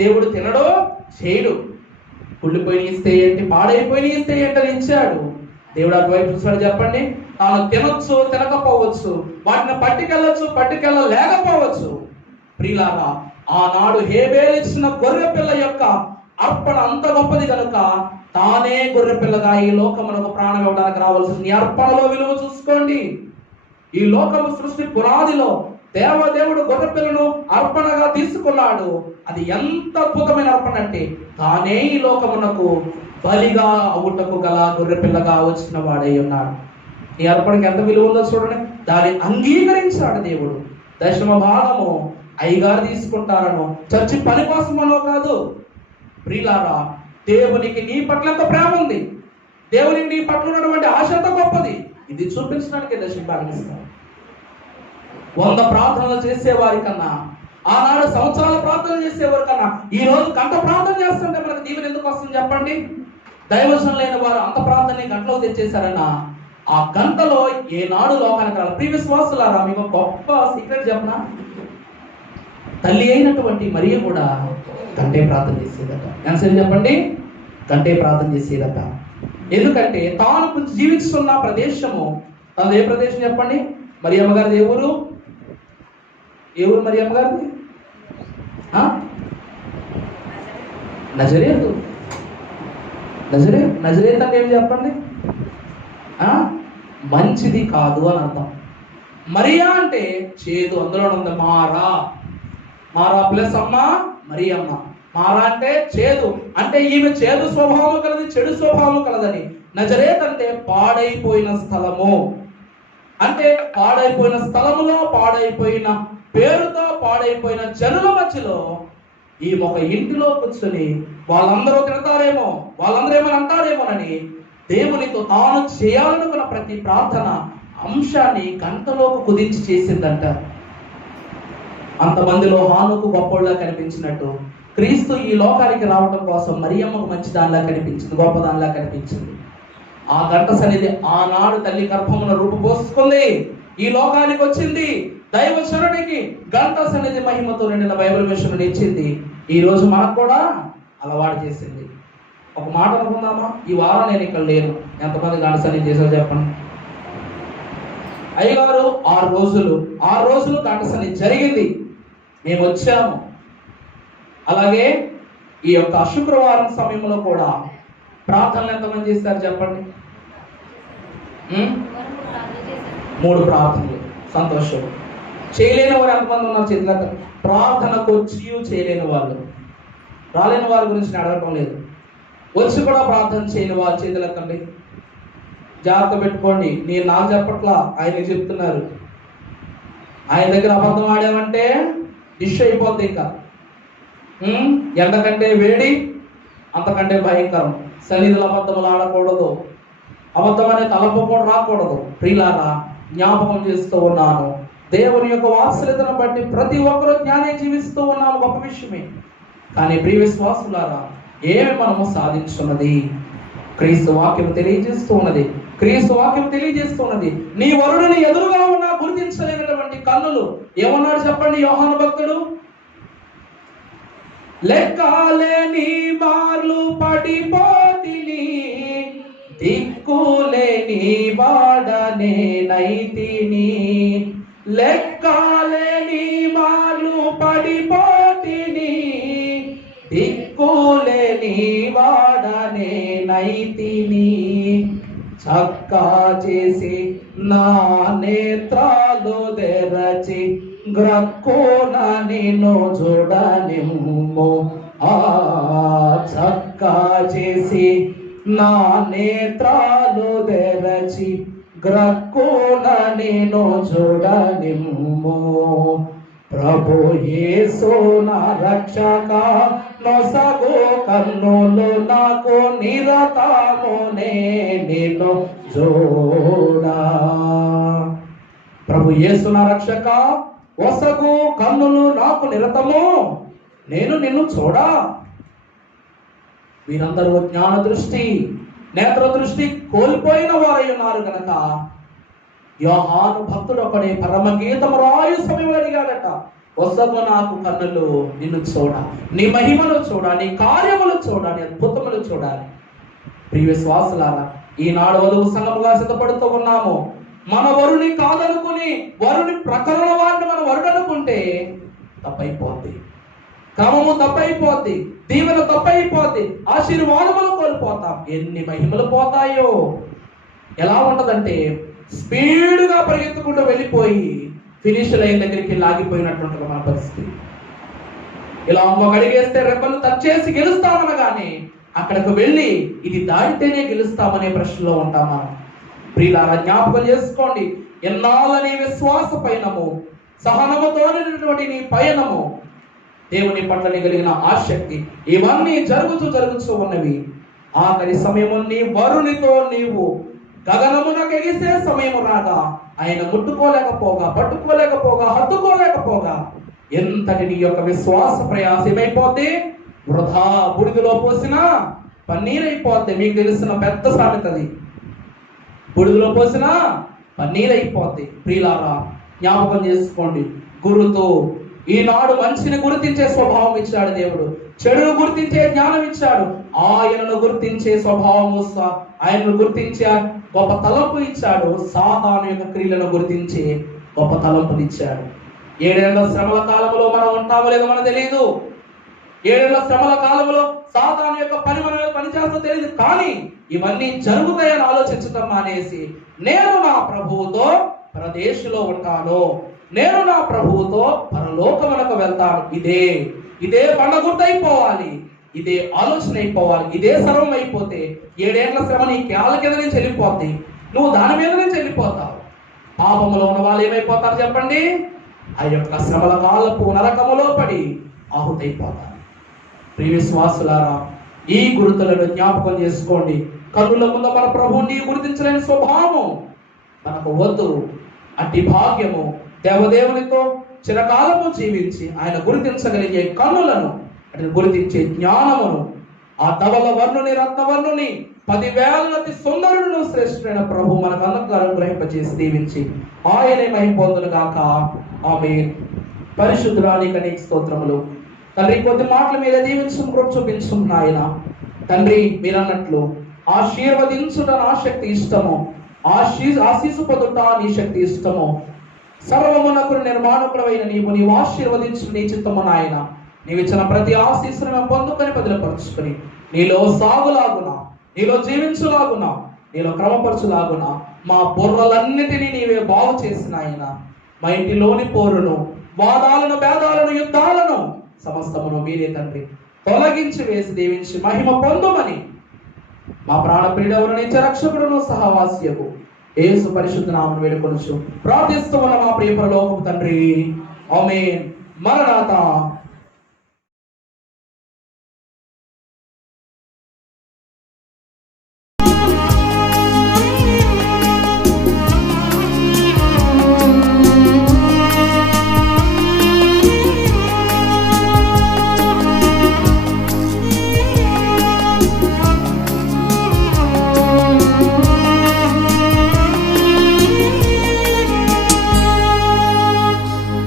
దేవుడు తినడో చేయడు. కుళ్ళిపోయి ఇస్తే ఏంటి, పాడైపోయి ఇస్తే ఏంటని ఇచ్చాడు. దేవుడు అటువైపు చూసాడు చెప్పండి. తాను తినొచ్చు, తినకపోవచ్చు, వాటిని పట్టుకెళ్ళలేకపోవచ్చు. ప్రియులారా, ఆనాడు హేబేలు ఇచ్చిన గొర్రె పిల్ల యొక్క అర్పణ అంత గొప్పది కనుక తానే గొర్రె పిల్లగా ఈ లోకమునకు ప్రాణం ఇవ్వడానికి రావాల్సింది. ఈ అర్పణలో విలువ చూసుకోండి. ఈ లోకము సృష్టి పునాదిలో దేవదేవుడు గొర్రె పిల్లను అర్పణగా తీసుకున్నాడు. అది ఎంత అద్భుతమైన అర్పణ అంటే తానే ఈ లోకమునకు బలిగా అవుటకు గల గొర్రె పిల్లగా వచ్చిన వాడై ఉన్నాడు. ఈ అర్పణకి ఎంత విలువ ఉందో చూడండి. దాన్ని అంగీకరించాడు దేవుడు. దశమ భాగము అయ్యగారు తీసుకుంటారనో, చర్చి పని కోసమనో కాదు. ప్రియులారా, దేవునికి నీ పట్ల ఎంత ప్రేమ ఉంది, దేవునికి నీ పట్ల ఉన్నటువంటి ఆశ ఎంత గొప్పది, ఇది చూపించడానికి దశమ భాగం ఇస్తాను. 100 ప్రార్థనలు చేసేవారి కన్నా, ఆనాడు సంవత్సరాల ప్రార్థన చేసేవారి కన్నా, ఈ రోజు గంట ప్రార్థన చేస్తుంటే మనకు దీవెన ఎందుకు వస్తుంది చెప్పండి? దైవజనం లేని వారు అంత ప్రార్థనని గంటలో తెచ్చేశారన్నా, ఆ గంటలో ఏనాడు లోకానికి రాలి. ప్రియ విశ్వాసులారా, మీకు గొప్ప సీక్రెట్ చెప్పనా? తల్లి అయినటువంటి మరియ కూడా గంటే ప్రార్థన చేసేదట. ఎంతసేపు చెప్పండి? గంటే ప్రార్థన చేసేదట. ఎందుకంటే తాను జీవిస్తున్న ప్రదేశము, తను ఏ ప్రదేశం చెప్పండి? మరియమ్మ గారిది ఏ ఊరు? ఏ ఊరు మరియమ్మ గారిది? నజరేతు. నజరేత్ అంటే ఏం చెప్పండి? మంచిది కాదు అని అర్థం. మరియా అంటే చేదు, అందులో ఉంది మారా. మారా ప్లస్ అమ్మ మరియమ్మ. మారా అంటే చేదు, అంటే ఈమె చేదు స్వభావం కలది, చెడు స్వభావం కలదని. నజరేత్ అంటే పాడైపోయిన స్థలము, అంటే పాడైపోయిన స్థలములో, పాడైపోయిన పేరుతో, పాడైపోయిన జనుల మధ్యలో ఈమె ఒక ఇంటిలో కూర్చొని వాళ్ళందరూ తిడతారేమో, వాళ్ళందరూ ఏమని అంటారేమోనని దేవునితో తాను చేయాలనుకున్న ప్రతి ప్రార్థన అంశాన్ని గంటలోకి కుదించి చేసిందంట. అంతమందిలో హానుకు గొప్పలా కనిపించినట్టు క్రీస్తు ఈ లోకానికి రావడం కోసం మరియమ్మకు మంచి దానిలా కనిపించింది, గొప్పదానిలా కనిపించింది. ఆ గంట సన్నిధి ఆనాడు తల్లి గర్భమున రూపుపోసుకుంది, ఈ లోకానికి వచ్చింది. దైవశరునికి గంట సన్నిధి మహిమతో నిండిన బైబిల్ మిషన్ ఇచ్చింది. ఈ రోజు మనకు కూడా అలవాటు చేసింది. ఒక మాట అనుకుందామా? ఈ వారం నేను ఇక్కడ లేను, ఎంతమంది గంట సన్నిధి చేశారో చెప్పండి. అయ్యగారు 6 రోజులు గంట సన్నిధి జరిగింది, మేము వచ్చాము. అలాగే ఈ యొక్క శుక్రవారం సమయంలో కూడా ప్రార్థనలు ఎంతమంది చేస్తారు చెప్పండి? 3 ప్రార్థనలు. సంతోషం. చేయలేని వారు ఎంతమంది ఉన్నారు చేతులకు? ప్రార్థనకు వచ్చి చేయలేని వాళ్ళు, రాలేని వారి గురించి అడగటం లేదు, వచ్చి కూడా ప్రార్థన చేయని వారి చేతులెత్తండి. జాగ్రత్త పెట్టుకోండి, నేను నాకు చెప్పట్లా, ఆయన చెప్తున్నారు. ఆయన దగ్గర అబద్ధం ఆడామంటే డిష్ అయిపోద్ది. ఇంకా ఎండ కంటే వేడి, అంతకంటే భయంకరం. సన్నిధులు అబద్ధములు ఆడకూడదు, అబద్ధం అనే తలపు కూడా రాకూడదు. ప్రియులారా, జ్ఞాపకం చేస్తూ ఉన్నాను, దేవుని యొక్క వాత్సల్యతను బట్టి ప్రతి ఒక్కరూ జ్ఞానం జీవిస్తూ ఉన్నాము, గొప్ప విషయమే. కానీ ప్రియ విశ్వాసులారా, ఏమి మనము సాధించున్నది? క్రీస్తు వాక్యం తెలియజేస్తూ ఉన్నది, క్రీస్తు వాక్యం తెలియజేస్తూ ఉన్నది. నీ వరుడిని ఎదురుగా ఉన్నా గుర్తించలేనటువంటి కన్నులు. ఏమన్నాడు చెప్పండి యోహాను భక్తుడు? లెక్కలేని మార్లు పడిపోతిని, దిక్కులేని వాడనే నైతిని. లెక్కలేని మార్లు పడిపోతిని, దిక్కులేని వాడనే నైతిని. చక్కా చేసి నా నేత్రాలు తెరచి గ్రక్కున నిన్ను చూడనిమ్ము. చక్కా చేసి నా నేత్రాలు తెరచి గ్రక్కున నిన్ను చూడనిమ్ము. ప్రభు యేసు నా రక్షక, నొసగు కన్నులు నాకు నిరతమునే నిన్ను చూడా. ప్రభు యేసు నా రక్షక, వసగు కన్నులు నాకు నిరతము, నేను నిన్ను చూడా. వీరందరూ జ్ఞాన దృష్టి, నేత్ర దృష్టి కోల్పోయిన వారై ఉన్నారు కనుక యోహాను భక్తుడు ఒకడే పరమగీతము రాయు సమయంలో అడిగాడట, వసగు నాకు కన్నులు నిన్ను చూడ, నీ మహిమను చూడ, నీ కార్యములు చూడ, నీ అద్భుతములు చూడాలి. ప్రియ విశ్వాసులారా, ఈనాడు వధువు సంఘముగా సిద్ధపడుతూ ఉన్నాము. మన వరుని కాదనుకుని వరుని ప్రకరణ వారిని మన వరుడు అనుకుంటే తప్పైపోద్ది, క్రమము తప్పైపోద్ది, దీవెన తప్పైపోద్ది, ఆశీర్వాదములు కోల్పోతాం. ఎన్ని మహిమలు పోతాయో! ఎలా ఉంటదంటే స్పీడ్గా పరిగెత్తుకుంటూ వెళ్ళిపోయి ఫినిష్ లైన్ దగ్గరికి లాగిపోయినట్టుంటుంది మన పరిస్థితి. ఇలా ఒక అడిగేస్తే రెప్పలు టచ్ చేసి గెలుస్తామనగానే అక్కడికి వెళ్ళి ఇది దాటితేనే గెలుస్తామనే ప్రశ్నలో ఉంటాం మనం. ప్రియులారా, జ్ఞాపకం చేసుకోండి, ఎన్నాళ్ళని విశ్వాస పైనము సహనముతో నిండినటువంటి నీ పయనము, దేవుని పట్ల కలిగిన ఆసక్తి, ఇవన్నీ జరుగుతూ ఉన్నవి. ఆఖరి సమయము నీ వరునితో నీవు గగనమునకు ఎగిసే సమయం రాగా ఆయన ముట్టుకోలేకపోగా, పట్టుకోలేకపోగా, హత్తుకోలేకపోగా ఎంతటి నీ యొక్క విశ్వాస ప్రయాస ఏమైపోద్ది? వృధా. బుడిదలో పోసిన పన్నీరైపోద్ది. మీకు తెలిసిన పెద్ద సామెతది. బుడిదలో పోసిన పన్నీరైపోద్ది. ప్రియులారా, జ్ఞాపకం చేసుకోండి. గురుతో ఈనాడు మంచిని గుర్తించే స్వభావం ఇచ్చాడు దేవుడు, చెడును గుర్తించే జ్ఞానం ఇచ్చాడు. ఆయనను గుర్తించే స్వభావము, ఆయనను గుర్తించే గొప్ప తలంపు ఇచ్చాడు. సాతాను యొక్క క్రియలను గుర్తించే గొప్ప తలంపుని ఇచ్చాడు. 7 ఏళ్ల శ్రమల కాలంలో మనం ఉంటామో లేదో మనకు తెలియదు. 7 ఏళ్ల శ్రమల కాలంలో సాతాను యొక్క పనిచేస్తూ తెలియదు. కానీ ఇవన్నీ జరుగుతాయని ఆలోచించటం మానేసి, నేను నా ప్రభువుతో పరదేశంలో ఉంటాను, నేను నా ప్రభువుతో పరలోకమునకు వెళ్తాను, ఇదే బండ గుర్తయిపోవాలి, ఇదే ఆలోచన అయిపోవాలి. ఇదే సర్వం అయిపోతే 7 ఏళ్ల శ్రమ నీ కేళ్ళ కింద నుంచి వెళ్ళిపోద్ది. నువ్వు దాని మీద నుంచి వెళ్ళిపోతావు. పాపములో ఉన్న వాళ్ళు ఏమైపోతారు చెప్పండి? ఆ యొక్క శ్రమల కాలపు నరకములో పడి ఆహుతైపోతారు. ప్రియ విశ్వాసులారా, ఈ గుర్తులను జ్ఞాపకం చేసుకోండి. కన్నుల ముందు మన ప్రభువుని గుర్తించలేని స్వభావము మనకు వద్దు. అట్టి భాగ్యము దేవదేవునితో చిరకాలము జీవించి ఆయన గుర్తించగలిగే కన్నులను, అటు గుర్తించే జ్ఞానమును, ఆ ధవల వర్ణుని, రత్నవర్ణుని, 10,000 అతి సుందరులను శ్రేష్ఠమైన ప్రభు మనకు అనుగ్రహింపజేసి దీవించి ఆయనే మహిమ పొందును గాక. ఆమేన్. పరిశుద్ధురాలికి అనేక స్తోత్రములు. తండ్రి, కొద్ది మాటల మీద దీవించు, కృప చూపించు నాయన. తండ్రి, మీరన్నట్లు ఆశీర్వదించుట నా శక్తి ఇష్టము, ఆశీసు పొందుట నీ శక్తి ఇష్టము. సర్వమునకు నిర్మాణకుడైన నీవు ఆశీర్వదించు నీ చిత్తము నాయన. నీవిచ్చిన ప్రతి ఆశీస్సును మేము పొందుకొని బదిలపరుచుకొని నీలో సాగులాగున, నీలో జీవించులాగున, నీలో క్రమపరచులాగున మా బుర్రలన్నిటినీ నీవే బాగు చేసిన ఆయన. మా ఇంటిలోని పోరును, వాదాలను, భేదాలను, యుద్ధాలను సమస్తమును మీరే తండ్రి తొలగించి వేసి దీవించి మహిమ పొందుమని మా ప్రాణప్రియుడెవరు నిత్య రక్షకుడును సహవాస్యకు యేసు పరిశుద్ధ నామమున వేడుకొనుచు ప్రార్థిస్తూ ఉన్న మా ప్రియ పరలోకపు తండ్రి. ఆమేన్. మరణాత.